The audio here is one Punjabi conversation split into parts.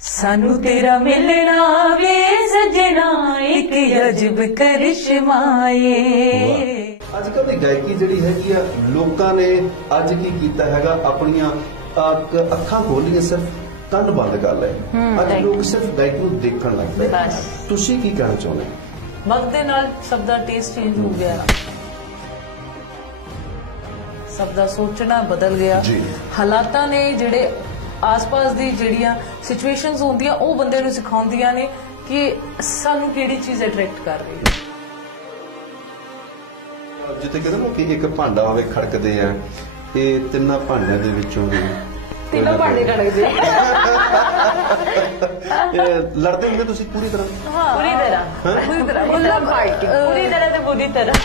सानू तेरा मिलना वे सजना एक अजब करिश्माए। अजकल की गायकी जिहड़ी हैगी आ लोकां ने अज की कीता हैगा अपनियां अखां खोलियां सिर्फ कंन बंद कर ले। अज लोग सिर्फ गायक नूं देखण लग पए। तुसीं की कहना चाहुंदे? वक्त दे नाल सब दा टेस्ट चेंज हो गया, सब दा सोचना बदल गया। हालातां ने जिहड़े आस पास दी जिहड़ियां सिचुएशनस होंदियां वो बंदे नूं सिखाउंदियां ने कि सानू किहड़ी चीज अट्रैक्ट कर रही है। जिथे कहते ना कि एक भांडा होवे खड़कदे आ, ਇਹ ਤਿੰਨਾਂ ਭਾਂਡਿਆਂ ਦੇ ਵਿੱਚੋਂ ਵੀ ਤਿੰਨਾਂ ਭਾਂਡੇ ਖੜਕਦੇ ਲੜਦੇ ਹੁੰਦੇ ਤੁਸੀਂ ਪੂਰੀ ਤਰ੍ਹਾਂ? ਹਾਂ ਪੂਰੀ ਤਰ੍ਹਾਂ ਪੂਰੀ ਤਰ੍ਹਾਂ ਤੇ ਬੁਰੀ ਤਰ੍ਹਾਂ।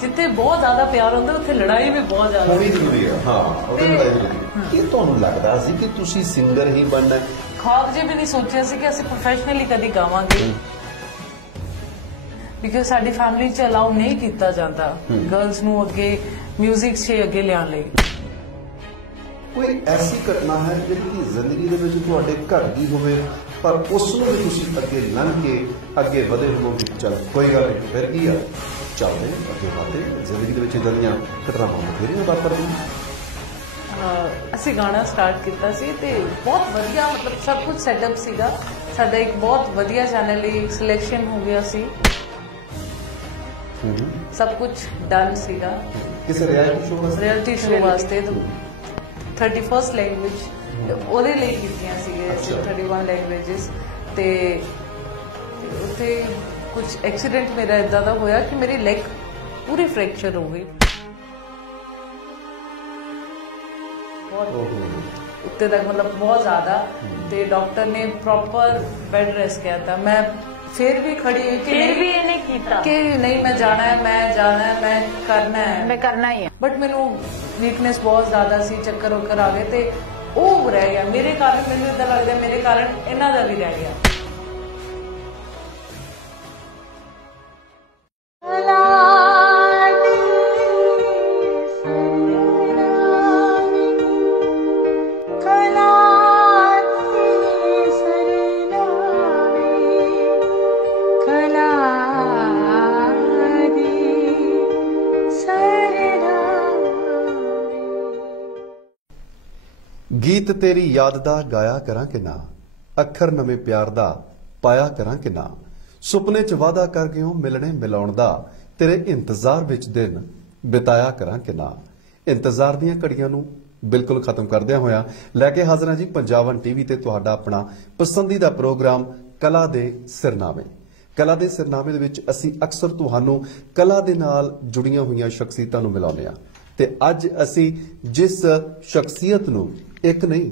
ਜਿੱਥੇ ਬਹੁਤ ਜ਼ਿਆਦਾ ਪਿਆਰ ਹੁੰਦਾ ਉੱਥੇ ਲੜਾਈ ਵੀ ਬਹੁਤ ਜ਼ਿਆਦਾ ਹੋਣੀ ਜ਼ਰੂਰੀ ਹੈ। ਹਾਂ ਉਹਦੇ ਲੜਾਈ ਜ਼ਰੂਰੀ ਹੈ। ਇਹ ਤੁਹਾਨੂੰ ਲੱਗਦਾ ਸੀ ਕਿ ਤੁਸੀਂ ਸਿੰਗਰ ਹੀ ਬਣਨਾ? ਖਾਬ ਜੇ ਵੀ ਨਹੀਂ ਸੋਚਿਆ ਸੀ ਕਿ ਅਸੀਂ ਪ੍ਰੋਫੈਸ਼ਨਲੀ ਕਦੀ ਗਾਵਾਂਗੇ, ਬਿਕਾਜ਼ ਸਾਡੀ ਫੈਮਿਲੀ 'ਚ ਅਲਾਉ ਨਹੀਂ ਕੀਤਾ ਜਾਂਦਾ ਗਰਲਸ ਨੂੰ ਅੱਗੇ ਮਿਊਜ਼ਿਕ 'ਚ ਅੱਗੇ ਲਿਆਉਣ ਲਈ। ਕੋਈ ਐਸੀ ਘਟਨਾ ਹੈ ਜਿਹੜੀ ਕਿ ਜ਼ਿੰਦਗੀ ਦੇ ਵਿੱਚ ਤੁਹਾਡੇ ਘਰ ਦੀ ਹੋਵੇ ਪਰ ਉਸ ਨੂੰ ਵੀ ਤੁਸੀਂ ਅੱਗੇ ਲੰਘ ਕੇ ਅੱਗੇ ਵਧੇ ਹੋ ਕਿ ਚਲ ਕੋਈ ਗੱਲ ਨਹੀਂ ਫਿਰ ਕੀ ਆ ਚੱਲਦੇ ਅੱਗੇ ਵਧਦੇ? ਜ਼ਿੰਦਗੀ ਦੇ ਵਿੱਚ ਇਦਾਂ ਦੀਆਂ ਘਟਨਾਵਾਂ ਬਥੇਰੀਆਂ ਵਾਪਰਦੀਆਂ। ਅਸੀਂ ਗਾਣਾ ਸਟਾਰਟ ਕੀਤਾ ਸੀ ਤੇ ਬਹੁਤ ਵਧੀਆ ਮਤਲਬ ਸਭ ਕੁਝ ਸੈਟਅਪ ਸੀਗਾ ਸਾਡਾ, ਇੱਕ ਬਹੁਤ ਵਧੀਆ ਚੈਨਲ ਲਈ ਸਿਲੈਕਸ਼ਨ ਹੋ ਗਿਆ ਸੀ, सब कुछ डन सीगा। किसी रियलिटी शो वास्ते 31st लैंग्वेज ਉਹਦੇ ਲਈ ਕੀਤੀਆਂ ਸੀਗੇ ਅਸੀਂ 31 ਲੈਂਗੁਏजेस ਤੇ ਉੱਥੇ ਕੁਝ ਐਕਸੀਡੈਂਟ ਮੇਰਾ ਇਦਾਂ ਦਾ ਹੋਇਆ ਕਿ ਮੇਰੀ ਲੈਗ ਪੂਰੀ ਫ੍ਰੈਕਚਰ ਹੋ ਗਈ। ਉੱਤੇ ਤੱਕ ਮਤਲਬ ਬਹੁਤ ਜ਼ਿਆਦਾ ਤੇ ਡਾਕਟਰ ਨੇ ਪ੍ਰੋਪਰ ਬੈੱਡ ਰੈਸਟ ਕਿਹਾ था। मैं फिर भी खड़ी हुई कि नहीं मैं जाना है मैं करना ही है बट मैनू वीकनेस बहुत ज्यादा सी, चक्कर वक्कर आ गए थे वो रह गया मेरे कारण। मैनू इदा लगता मेरे कारण इन्हां दा भी रह गया। गीत तेरी याद दा गाया करा कि ना, अखर नवे प्यार दा पाया करा कि ना, सुपने च वादा कर गयो मिलने मिलाउण दा, तेरे इंतजार विच दिन बिताया करा कि ना। इंतजार दीयां घड़ियां नूं बिल्कुल खत्म करदियां होया लैके हाज़र हां जी पंजाबन टीवी ते तुहाडा अपना पसंदीदा प्रोग्राम कला दे सिरनामे। कला दे सिरनामे दे विच असीं अक्सर तुहानूं कला दे नाल जुड़ियां होईयां शख्सियतां नूं मिलाउने आ ते अज असीं जिस शख्सियत नूं एक नहीं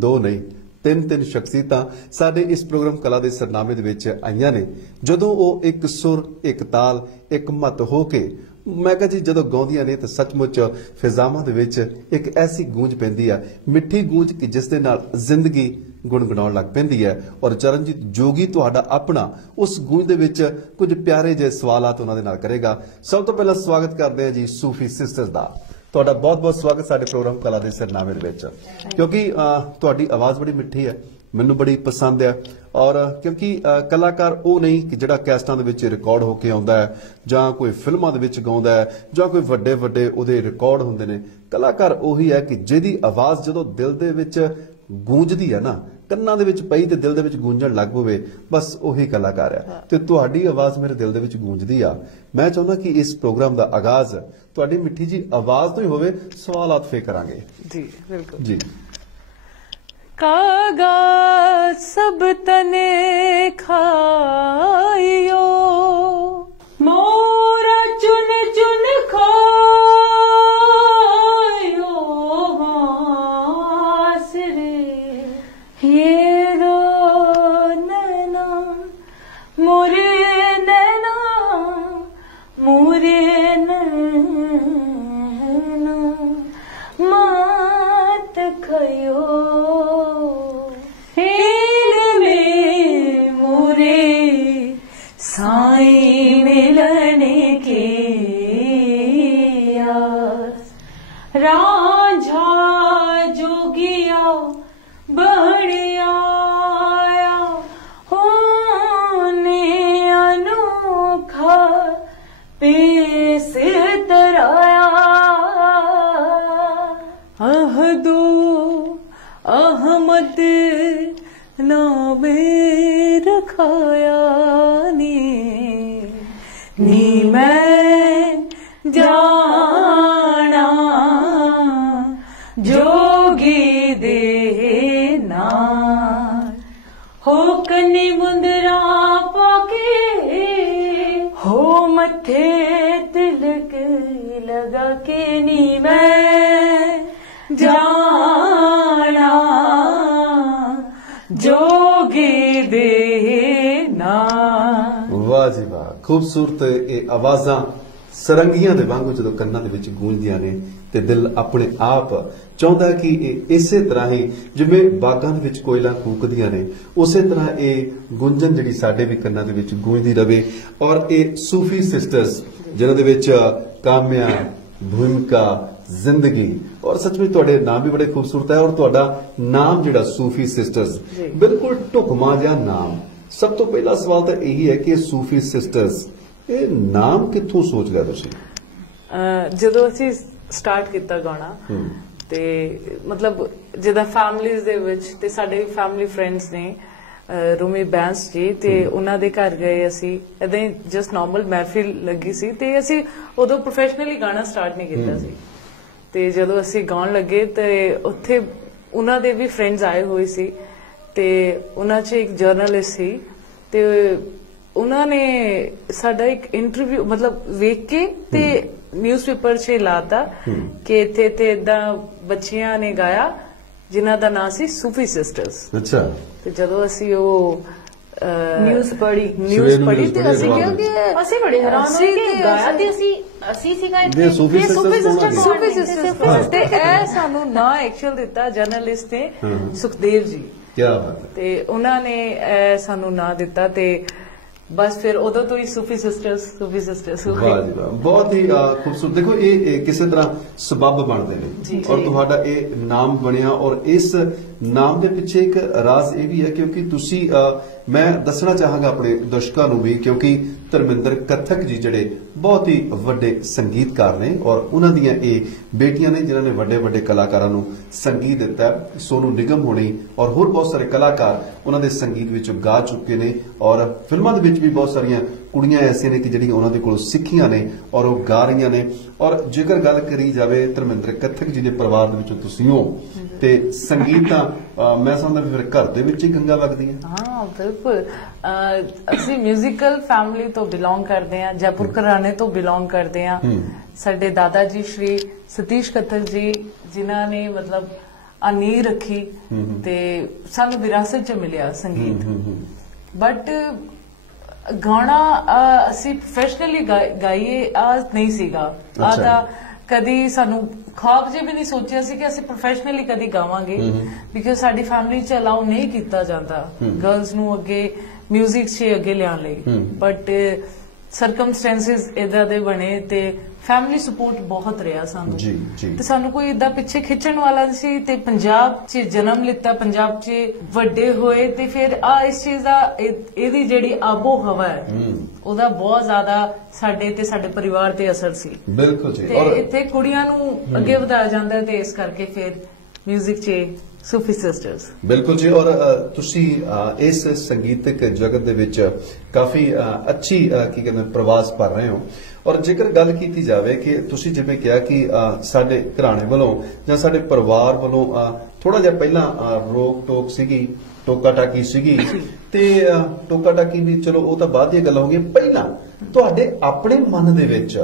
दो नहीं तीन शख्सियतां साडे इस प्रोग्राम कला दे सरनामे दे विच आईयां ने। जदों वो एक सुर एक ताल एक मत हो के मैं कहा जी जदों गाउंदियां ने तो सचमुच फिजावां दे विच एक ऐसी गूंज पैंदी आ, मिठी गूंज कि जिस दे नाल जिंदगी गुणगुणाउण लग पैंदी है। और चरणजीत जोगी तुहाडा अपना उस गूंज दे विच कुछ प्यारे जे सवालात उन्हां दे नाल करेगा। सब तो पहला स्वागत करते हैं जी सूफी सिस्टर्स दा। ਤੁਹਾਡਾ ਬਹੁਤ-ਬਹੁਤ ਸਵਾਗਤ ਸਾਡੇ ਪ੍ਰੋਗਰਾਮ ਕਲਾ ਦੇ ਸਿਰਨਾਮੇ ਦੇ ਵਿੱਚ, ਕਿਉਂਕਿ ਤੁਹਾਡੀ ਆਵਾਜ਼ ਬੜੀ ਮਿੱਠੀ ਹੈ, ਮੈਨੂੰ ਬੜੀ ਪਸੰਦ ਹੈ। ਔਰ ਕਿਉਂਕਿ ਕਲਾਕਾਰ ਉਹ ਨਹੀਂ ਕਿ ਜਿਹੜਾ ਕੈਸਟਾਂ ਦੇ ਵਿੱਚ ਰਿਕਾਰਡ ਹੋ ਕੇ ਆਉਂਦਾ ਹੈ ਜਾਂ ਕੋਈ ਫਿਲਮਾਂ ਦੇ ਵਿੱਚ ਗਾਉਂਦਾ ਹੈ ਜਾਂ ਕੋਈ ਵੱਡੇ ਉਹਦੇ ਰਿਕਾਰਡ ਹੁੰਦੇ ਨੇ। ਕਲਾਕਾਰ ਉਹੀ ਹੈ ਕਿ ਜਿਹਦੀ ਆਵਾਜ਼ ਜਦੋਂ ਦਿਲ ਦੇ ਵਿੱਚ ਗੂੰਜਦੀ ਹੈ ਨਾ, ਕੰਨਾਂ ਦੇ ਵਿੱਚ ਪਈ ਤੇ ਦਿਲ ਦੇ ਵਿੱਚ ਗੂੰਜਣ ਲੱਗ ਪਵੇ, ਬਸ ਉਹੀ ਕਲਾਕਾਰ ਹੈ। ਤੇ ਤੁਹਾਡੀ ਆਵਾਜ਼ ਮੇਰੇ ਦਿਲ ਦੇ ਵਿੱਚ ਗੂੰਜਦੀ ਆ। ਮੈਂ ਚਾਹੁੰਦਾ ਕਿ ਇਸ ਪ੍ਰੋਗਰਾਮ ਦਾ ਆਗਾਜ਼ ਤੁਹਾਡੀ ਮਿੱਠੀ ਜੀ ਆਵਾਜ਼ ਤੋਂ ਹੀ ਹੋਵੇ। ਸਵਾਲਾਤ ਫੇਰ ਕਰਾਂਗੇ ਜੀ ਬਿਲਕੁਲ ਜੀ। कागा सब तने खाइयो मोरा चुन चुन खायो आसरे ये रो नैना मोरे नैना मात खयो साईं मिलने के आस रांझा जोगिया बहड़ याद नामे रखाया नी मैं जाना जोगी दे नाल हो कनी मुंदरा पाके हो मथे तिलक लगा के नी मैं जाना जोगी दे नाल। वाह जी वाह, खूबसूरत ये आवाज़ां सरंगियां दे वांगू जो कन्नां दे विच गूंजदियां ने ते दिल अपने आप चाहुंदा कि इसे तरह ही जिवें बागां दे विच कोयलां कूकदियां ने उसे तरह ये गुंजन जिहड़ी साडे भी कन्नां दे विच गूंजदी रवे। और ये सूफी सिस्टर्स जिन्हां दे विच काम्या, भूमिका, जिंदगी और सच में तुहाडे नाम भी बड़े खूबसूरत है और तुहाडा नाम जिहड़ा सूफी सिस्टर्स बिल्कुल ढुकमा जिहा नाम। सब तो पहला सवाल तो यही है कि सूफी सिस्टर्स ये नाम कित्थों सोच लिया तुसीं? ਜਦੋਂ ਅਸੀਂ ਸਟਾਰਟ ਕੀਤਾ ਗਾਣਾ ਤੇ ਮਤਲਬ ਜਿੱਦਾਂ ਫੈਮਿਲੀਜ਼ ਦੇ ਵਿੱਚ ਤੇ ਸਾਡੇ ਫੈਮਿਲੀ ਫਰੈਂਡਸ ਨੇ ਰੂਮੀ ਬੈਂਸ ਜੀ ਤੇ ਉਹਨਾਂ ਦੇ ਘਰ ਗਏ ਅਸੀਂ ਇਦਾਂ ਜਸਟ ਨਾਰਮਲ ਮਹਿਫਿਲ ਲੱਗੀ ਸੀ ਤੇ ਅਸੀਂ ਉਦੋਂ ਪ੍ਰੋਫੈਸ਼ਨਲੀ ਗਾਣਾ ਸਟਾਰਟ ਨਹੀਂ ਕੀਤਾ ਸੀ ਤੇ ਜਦੋਂ ਅਸੀਂ ਗਾਉਣ ਲੱਗੇ ਤੇ ਉੱਥੇ ਉਹਨਾਂ ਦੇ ਵੀ ਫਰੈਂਡਸ ਆਏ ਹੋਏ ਸੀ ਤੇ ਉਹਨਾਂ 'ਚ ਇੱਕ ਜਰਨਲਿਸਟ ਸੀ ਤੇ ਉਹਨਾਂ ਨੇ ਸਾਡਾ ਇੱਕ ਇੰਟਰਵਿਊ ਮਤਲਬ ਵੇਖ ਕੇ ਤੇ ਨਿਊਜ਼ਪੇਪਰ 'ਚ ਲਾਤਾ ਕਿ ਇੱਥੇ ਤੇ ਇਦਾਂ ਬੱਚੀਆਂ ਨੇ ਗਾਇਆ ਜਿਨ੍ਹਾਂ ਦਾ ਨਾਂ ਸੀ ਸੂਫੀ ਸਿਸਟਰਸ। ਅੱਛਾ। ਤੇ ਜਦੋਂ ਅਸੀਂ ਉਹ ਨਿਊਜ਼ ਪੜ੍ਹੀ ਤੇ ਅਸੀਂ ਕਿਹਾ ਕਿ ਅਸੀਂ ਬੜੇ ਹੈਰਾਨ ਹੋਏ ਕਿ ਗਾਇਆ ਤੇ ਅਸੀਂ ਸੀਗਾ ਇੱਥੇ ਸੂਫੀ ਸਿਸਟਰਸ ਤੇ ਇਹ ਸਾਨੂੰ ਨਾਂ ਐਕਚੁਅਲ ਦਿੱਤਾ ਜਰਨਲਿਸਟ ਨੇ ਸੁਖਦੇਵ ਜੀ। ਕੀ ਬਾਤ ਹੈ। ਤੇ ਉਹਨਾਂ ਨੇ ਸਾਨੂੰ ਨਾਂ ਦਿੱਤਾ ਤੇ बस फिर उदों तो ही सूफी सिस्टर्स वाह जी वाह, बहुत ही खूबसूरत। देखो ये किसी तरह सबब बनते हैं और तुहाडा ये नाम बनिया और इस नाम के पीछे एक राज ये भी है क्योंकि तुसी मैं दसना चाहांगा अपने दर्शकों नूं भी क्योंकि धर्मिंदर कथक जी जिहड़े बहुत ही वड्डे संगीतकार ने और उन्हां दियां ये बेटियां ने जिन्हां ने वड्डे वड्डे कलाकारां नूं संगीत दिता है। सोनू निगम होनी और होर बहुत सारे कलाकार उन्हां दे संगीत विच गा चुके ने और फिल्मां दे विच भी बहुत सारियां कुड़ियां ऐसियां ने कि जिहड़ियां उन्हां दे कोल सिੱਖੀਆਂ ने और वो गा रही ने। और जेकर गल करी जाए धर्मिंदर कथक जी के परिवार दे विचों तुसीं हो ते संगीत मैं समझदा फिर घर दे विच ही गंगा वगदी है। हाँ बिल्कुल, ਅਸੀਂ म्यूजिकल फैमिली तो बिलोंग करते हैं, जयपुर घराने तो बिलोंग करते हैं। साडे दादा जी श्री सतीश कथक जी जिन्हां ने मतलब नींह रखी ते सानू विरासत च मिलिया संगीत। बट गाना ਅਸੀਂ प्रोफेशनली गाइए नहीं सीगा आता कदी सानू ख्वाब जे भी नहीं सोचिया सी कि ਅਸੀਂ प्रोफेशनली कदी गावांगे बिकॉज साडी फैमिली च अलाउ नहीं किया जाता गर्ल्स नू अगे म्यूजिक च अगे लियाण लई। बट ਸਰਕਮਸਟੈਂਸਿਸ ਇਦਾਂ ਦੇ ਬਣੇ ਤੇ ਫੈਮਿਲੀ ਸਪੋਰਟ ਬਹੁਤ ਰਿਹਾ ਸਾਨੂੰ ਤੇ ਸਾਨੂੰ ਕੋਈ ਇਦਾਂ ਪਿੱਛੇ ਖਿੱਚਣ ਵਾਲਾ ਨਹੀਂ ਸੀ ਤੇ ਪੰਜਾਬ 'ਚ ਜਨਮ ਲਿੱਤਾ, ਪੰਜਾਬ 'ਚ ਵੱਡੇ ਹੋਏ ਤੇ ਫਿਰ ਇਸ ਚੀਜ਼ ਦਾ ਇਹਦੀ ਜਿਹੜੀ ਆਬੋ ਹਵਾ ਹੈ ਉਹਦਾ ਬਹੁਤ ਜ਼ਿਆਦਾ ਸਾਡੇ ਤੇ ਸਾਡੇ ਪਰਿਵਾਰ ਤੇ ਅਸਰ ਸੀ। ਬਿਲਕੁਲ ਜੀ। ਤੇ ਇੱਥੇ ਕੁੜੀਆਂ ਨੂੰ ਅੱਗੇ ਵਧਾਇਆ ਜਾਂਦਾ ਤੇ ਇਸ ਕਰਕੇ ਫਿਰ म्यूजिक चे सूफी सिस्टर्स। बिल्कुल जी। और तुसी इस संगीतक जगत दे विच काफी अच्छी की कहते प्रवास कर रहे हो और जेकर गल की जाए कि तुसी जिवें कहा कि साडे घराणे वालों जां साडे परिवार वालों थोड़ा जिहा पहला रोक टोक सीगी, टोका टाकी सीगी ते टोका टाकी भी चलो वो तो बाद दी गल हो गई। पहला तुहाडे अपने मन दे विच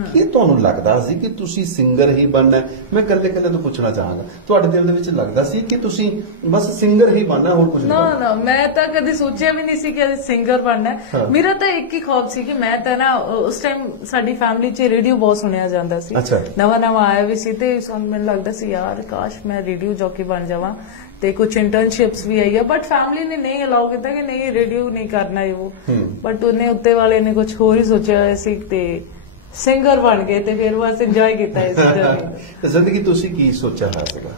ਕੀ ਤੁਹਾਨੂੰ ਲੱਗਦਾ ਸੀ ਕਿ ਤੁਸੀਂ ਸਿੰਗਰ ਹੀ ਬਣਨਾ? ਮੈਂ ਕੱਲੇ ਤੋਂ ਪੁੱਛਣਾ ਚਾਹਾਂਗਾ ਤੁਹਾਡੇ ਦਿਲ ਦੇ ਵਿੱਚ ਲੱਗਦਾ ਸੀ ਕਿ ਤੁਸੀਂ ਬਸ ਸਿੰਗਰ ਹੀ ਬਣਨਾ ਹੋਰ ਕੁਝ ਨਹੀਂ? ਨਾ ਮੈਂ ਤਾਂ ਕਦੇ ਸੋਚਿਆ ਵੀ ਨਹੀਂ ਸੀ ਕਿ ਸਿੰਗਰ ਬਣਨਾ। ਮੇਰਾ ਤਾਂ ਇੱਕ ਹੀ ਖੌਫ ਸੀ ਕਿ ਮੈਂ ਤਾਂ ਨਾ ਉਸ ਟਾਈਮ ਸਾਡੀ ਫੈਮਿਲੀ 'ਚ ਰੇਡੀਓ ਬਹੁਤ ਸੁਣਿਆ ਜਾਂਦਾ ਸੀ, ਨਵਾਂ ਆਇਆ ਵੀ ਸੀ ਤੇ ਮੈਨੂੰ ਲੱਗਦਾ ਸੀ ਯਾਰ ਕਾਸ਼ ਮੈਂ ਰੇਡੀਓ ਜੌਕੀ ਬਣ ਜਾਵਾਂ ਤੇ ਕੁਝ ਇੰਟਰਨਸ਼ਿਪਸ ਵੀ ਆਈ ਹੈ। ਬਟ ਫੈਮਿਲੀ ਨੇ ਨਹੀਂ ਅਲਾਉ ਕੀਤਾ ਕਿ ਨਹੀਂ ਰੇਡੀਓ ਨਹੀਂ ਕਰਨਾ ਉਹ। ਬਟ ਉਹਨੇ ਉੱਤੇ ਵਾਲੇ ਨੇ ਕੁਝ ਹੋਰ ਹੀ ਸੋਚਿਆ ਹੋਇਆ ਸੀ ਤੇ ਸਿੰਗਰ ਬਣ ਗਏ ਤੇ ਫਿਰ ਬਸ ਇੰਜੋਏ ਕੀਤਾ ਇਸ ਜਰਨੀ। ਜ਼ਿੰਦਗੀ ਤੁਸੀਂ ਕੀ ਸੋਚਿਆ ਹੋਇਆ ਸੀਗਾ?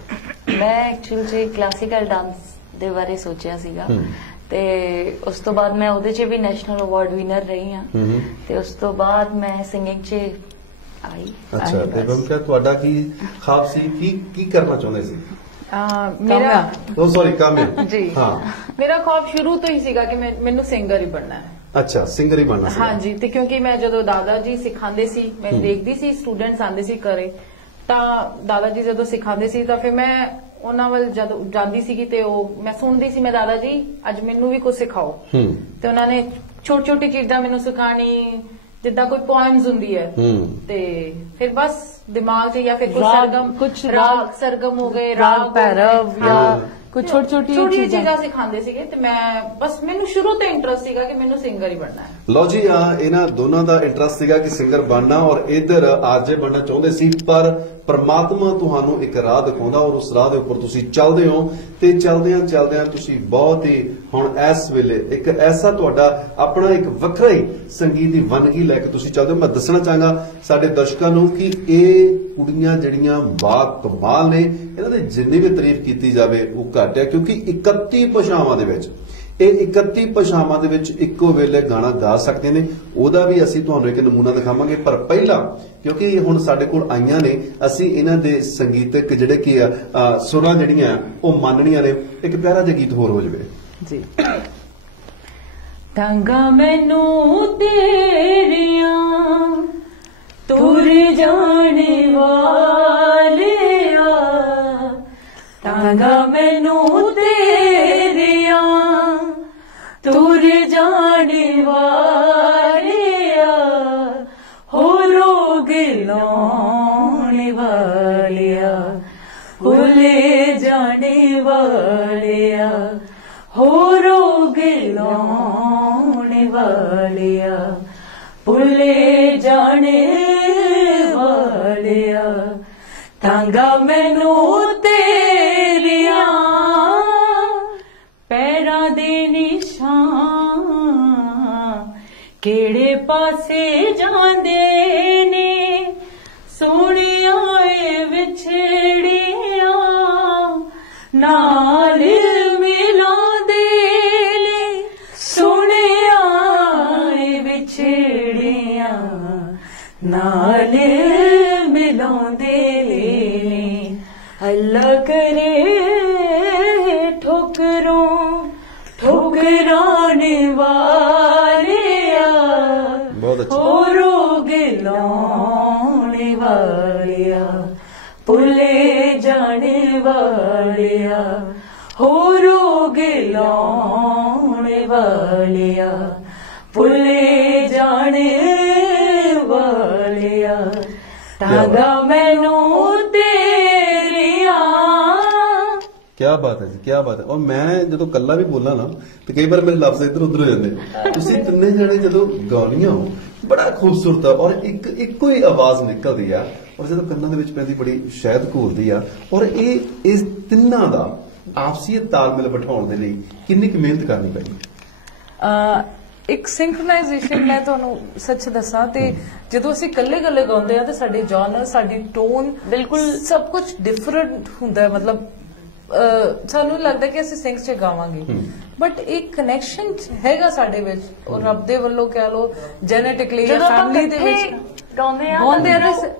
ਮੈਂ ਐਕਚੁਅਲ 'ਚ ਕਲਾਸੀਕਲ ਡਾਂਸ ਦੇ ਬਾਰੇ ਸੋਚਿਆ ਸੀਗਾ ਤੇ ਉਸ ਤੋਂ ਬਾਅਦ ਮੈਂ ਉਹਦੇ 'ਚ ਵੀ ਨੈਸ਼ਨਲ ਅਵਾਰਡ ਵਿਨਰ ਰਹੀ ਹਾਂ ਤੇ ਉਸ ਤੋਂ ਬਾਅਦ ਮੈਂ ਸਿੰਗਿੰਗ 'ਚ ਆਈ। ਅੱਛਾ। ਤੇ ਬਮਕਾ ਤੁਹਾਡਾ ਕੀ ਖਾਬ ਸੀ, ਕੀ ਕਰਨਾ ਚਾਹੁੰਦੇ ਸੀ? ਮੇਰਾ ਸੌਰੀ ਕਾਮਿਆ ਜੀ ਹਾਂ ਮੇਰਾ ਖੌਫ ਸ਼ੁਰੂ ਤੋਂ ਹੀ ਸੀਗਾ ਕਿ ਮੈਨੂੰ ਸਿੰਗਰ ਹੀ ਬਣਨਾ ਹੈ। ਅੱਛਾ ਸਿੰਗਰ ਹੀ ਬਣਨਾ ਸੀ। ਹਾਂਜੀ ਤੇ ਕਿਉਂਕਿ ਮੈਂ ਜਦੋਂ ਦਾਦਾ ਜੀ ਸਿਖਾਉਂਦੇ ਸੀ ਮੈਂ ਦੇਖਦੀ ਸੀ ਸਟੂਡੈਂਟਸ ਆਉਂਦੇ ਸੀ ਘਰੇ ਤਾਂ ਦਾਦਾ ਜੀ ਜਦੋਂ ਸਿਖਾਉਂਦੇ ਸੀ ਤਾਂ ਫਿਰ ਮੈਂ ਉਹਨਾਂ ਵੱਲ ਜਦੋਂ ਜਾਂਦੀ ਸੀਗੀ ਤੇ ਉਹ ਮੈਂ ਸੁਣਦੀ ਸੀ ਮੈਂ ਦਾਦਾ ਜੀ ਅੱਜ ਮੈਨੂੰ ਵੀ ਕੁਝ ਸਿਖਾਓ ਤੇ ਉਹਨਾਂ ਨੇ ਛੋਟੀ ਛੋਟੀ ਚੀਜ਼ਾਂ ਮੈਨੂੰ ਸਿਖਾਣੀ ਜਿੱਦਾਂ ਕੋਈ ਪੋਇਮਸ ਹੁੰਦੀ ਹੈ ਤੇ ਫਿਰ ਬਸ ਦਿਮਾਗ 'ਚ ਜਾਂ ਫਿਰ ਕੁਝ ਰਾਗ ਸਰਗਮ ਹੋ ਗਏ ਰਾਗ ਭੈਰਵ ਜਾਂ ਕੁਝ ਛੋਟੀ ਚੀਜ਼ਾਂ ਸਿਖਾਉਂਦੇ ਸੀਗੇ ਤੇ ਮੈਂ ਬਸ ਮੈਨੂੰ ਸ਼ੁਰੂ ਤੋਂ ਇੰਟਰਸਟ ਸੀਗਾ ਕਿ ਮੈਨੂੰ ਸਿੰਗਰ ਹੀ ਬਣਨਾ ਹੈ। ਲਓ ਜੀ ਇਹਨਾਂ ਦੋਨਾਂ ਦਾ ਇੰਟਰਸਟ ਸੀਗਾ ਕਿ ਸਿੰਗਰ ਬਣਨਾ ਔਰ ਇਧਰ ਆਰਜੇ ਬਣਨਾ ਚਾਹੁੰਦੇ ਸੀ ਪਰ ਪਰਮਾਤਮਾ ਤੁਹਾਨੂੰ ਇੱਕ ਰਾਹ ਦਿਖਾਉਂਦਾ ਔਰ ਉਸ ਰਾਹ ਦੇ ਉੱਪਰ ਤੁਸੀਂ ਚੱਲਦੇ ਹੋ ਤੇ ਚੱਲਦਿਆਂ ਤੁਸੀਂ ਬਹੁਤ ਹੀ ਹੁਣ ਇਸ ਵੇਲੇ ਇੱਕ ਐਸਾ ਤੁਹਾਡਾ ਆਪਣਾ ਇੱਕ ਵੱਖਰਾ ਹੀ ਸੰਗੀਤ ਦੀ ਵੰਨਗੀ ਲੈ ਕੇ ਤੁਸੀਂ ਚੱਲਦੇ ਹੋ। ਮੈਂ ਦੱਸਣਾ ਚਾਹਾਂਗਾ ਸਾਡੇ ਦਰਸ਼ਕਾਂ ਨੂੰ ਕਿ ਇਹ ਕੁੜੀਆਂ ਜਿਹੜੀਆਂ ਬਾ ਕਮਾਲ ਨੇ ਇਹਨਾਂ ਦੀ ਜਿੰਨੀ ਵੀ ਤਾਰੀਫ ਕੀਤੀ ਜਾਵੇ ਉਹ ਘੱਟ ਹੈ ਕਿਉਂਕਿ 31 ਭਾਸ਼ਾਵਾਂ ਦੇ ਵਿੱਚ ਇਹ 31 ਭਾਸ਼ਾਵਾਂ ਦੇ ਵਿੱਚ ਇੱਕੋ ਵੇਲੇ ਗਾਣਾ ਗਾ ਸਕਦੇ ਨੇ। ਉਹਦਾ ਵੀ ਅਸੀਂ ਤੁਹਾਨੂੰ ਇੱਕ ਨਮੂਨਾ ਦਿਖਾਵਾਂਗੇ ਪਰ ਪਹਿਲਾਂ ਕਿਉਂਕਿ ਹੁਣ ਸਾਡੇ ਕੋਲ ਆਈਆਂ ਨੇ ਅਸੀਂ ਇਹਨਾਂ ਦੇ ਸੰਗੀਤਕ ਜਿਹੜੇ ਕੀ ਆ ਸੁਰਾਂ ਜਿਹੜੀਆਂ ਉਹ ਮੰਨਣੀਆਂ ਨੇ। ਇੱਕ ਪਿਆਰਾ ਜਿਹਾ ਗੀਤ ਹੋਰ ਹੋ ਜਾਵੇ ਜੀ। ਟਾਂਗਾ ਮੈਨੂੰ ਤੇਰੀਆਂ ਤੁਰ ਜਾਣੇ ਵਾਲਿਆ ਟਾਂਗਾ ਮੈਨੂੰ ਤੇਰੀਆਂ ਤੁਰ ਜਾਣੇ ਵਾਲਿਆ ਹੋ ਲੋਗ ਲਾਉਣੇ ਵਾਲਿਆ ਭੁੱਲੇ ਜਾਣੇ ਵਾਲਿਆ ਹੋ ਰੋਗ ਲਾਉਣੇ ਵਾਲਿਆ ਭੁੱਲੇ ਜਾਣੇ ਵਾਲਿਆ ਟਾਂਗਾ ਮੈਨੂੰ ਤੇਰੀਆਂ ਪੈਰਾਂ ਦੇ ਨਿਸ਼ਾਨ ਕਿਹੜੇ ਪਾਸੇ ਜਾਂਦੇ ਨੇ ਸੋਹਣਿਆ ਏ ਵਿਛੜਿਆ ਨਾਲ ਮਿਲਾਉਂਦੇ ਨੇ ਸੋਹਣਿਆ ਏ ਵਿਛੜਿਆ ਨਾਲ ਮਿਲਾਉਂਦੇ ਨੇ ਅੱਲਾ ਕਰੇ ਠੋਕਰਾਣੇ ਵਾਲਿਆ ਹੋ ਰੋਗ ਲਾਉਣੇ ਵਾਲਿਆ ਭੁੱਲੇ ਜਾਣੇ ਵਾਲਿਆ ਹੋ ਰੋਗ ਲਾਉਣੇ ਵਾਲਿਆ ਭੁੱਲੇ ਜਾਣੇ ਵਾਲਿਆ ਟਾਂਗਾ ਮੈਨੂੰ ਤੇਰੀਆਂ। ਕਿਆ ਬਾਤ ਹੈ ਜੀ ਕਿਆ ਬਾਤ ਹੈ। ਔਰ ਮੈਂ ਜਦੋਂ ਕੱਲਾ ਵੀ ਬੋਲਾਂ ਨਾ ਤੇ ਕਈ ਵਾਰ ਮੇਰੇ ਲਫ਼ਜ਼ ਇੱਧਰ ਉੱਧਰ ਹੋ ਜਾਂਦੇ। ਤੁਸੀਂ ਤਿੰਨੇ ਜਣੇ ਜਦੋਂ ਗਾਉਣੀਆਂ ਹੋ ਬੜਾ ਖੂਬਸੂਰਤ ਆ ਔਰ ਇੱਕੋ ਹੀ ਆਵਾਜ਼ ਨਿਕਲਦੀ ਆ ਔਰ ਜਦੋਂ ਕੰਨਾਂ ਦੇ ਵਿੱਚ ਪੈਂਦੀ ਬੜੀ ਸ਼ਾਇਦ ਘੂਰਦੀ ਆ ਔਰ ਇਹ ਇਸ ਤਿੰਨਾਂ ਦਾ ਆਪਸੀ ਤਾਲਮੇਲ ਬਿਠਾਉਣ ਦੇ ਲਈ ਕਿੰਨੀ ਕੁ ਮਿਹਨਤ ਕਰਨੀ ਪੈਂਦੀ? ਇੱਕ ਸਿੰਕਰਨਾਈਜੇਸ਼ਨ ਮੈਂ ਤੁਹਾਨੂੰ ਸੱਚ ਦੱਸਾਂ ਤੇ ਜਦੋਂ ਅਸੀਂ ਇਕੱਲੇ ਗਾਉਂਦੇ ਆ ਤੇ ਸਾਡੇ ਜਨਰ ਸਾਡੀ ਟੋਨ ਬਿਲਕੁਲ ਸਭ ਕੁਝ ਡਿਫਰੈਂਟ ਹੁੰਦਾ ਹੈ। ਮਤਲਬ ਸਾਨੂੰ ਲੱਗਦਾ ਕਿ ਅਸੀਂ ਸਿੰਕ 'ਚ ਗਾਵਾਂਗੇ ਬਟ ਇੱਕ ਕਨੈਕਸ਼ਨ ਹੈਗਾ ਸਾਡੇ ਵਿੱਚ ਔਰ ਰੱਬ ਦੇ ਵੱਲੋਂ ਕਹਿ ਲੋ ਜੈਨੇਟਿਕਲੀ ਜਾਂ ਫੈਮਿਲੀ ਦੇ ਵਿੱਚ ਗਾਉਂਦੇ ਆ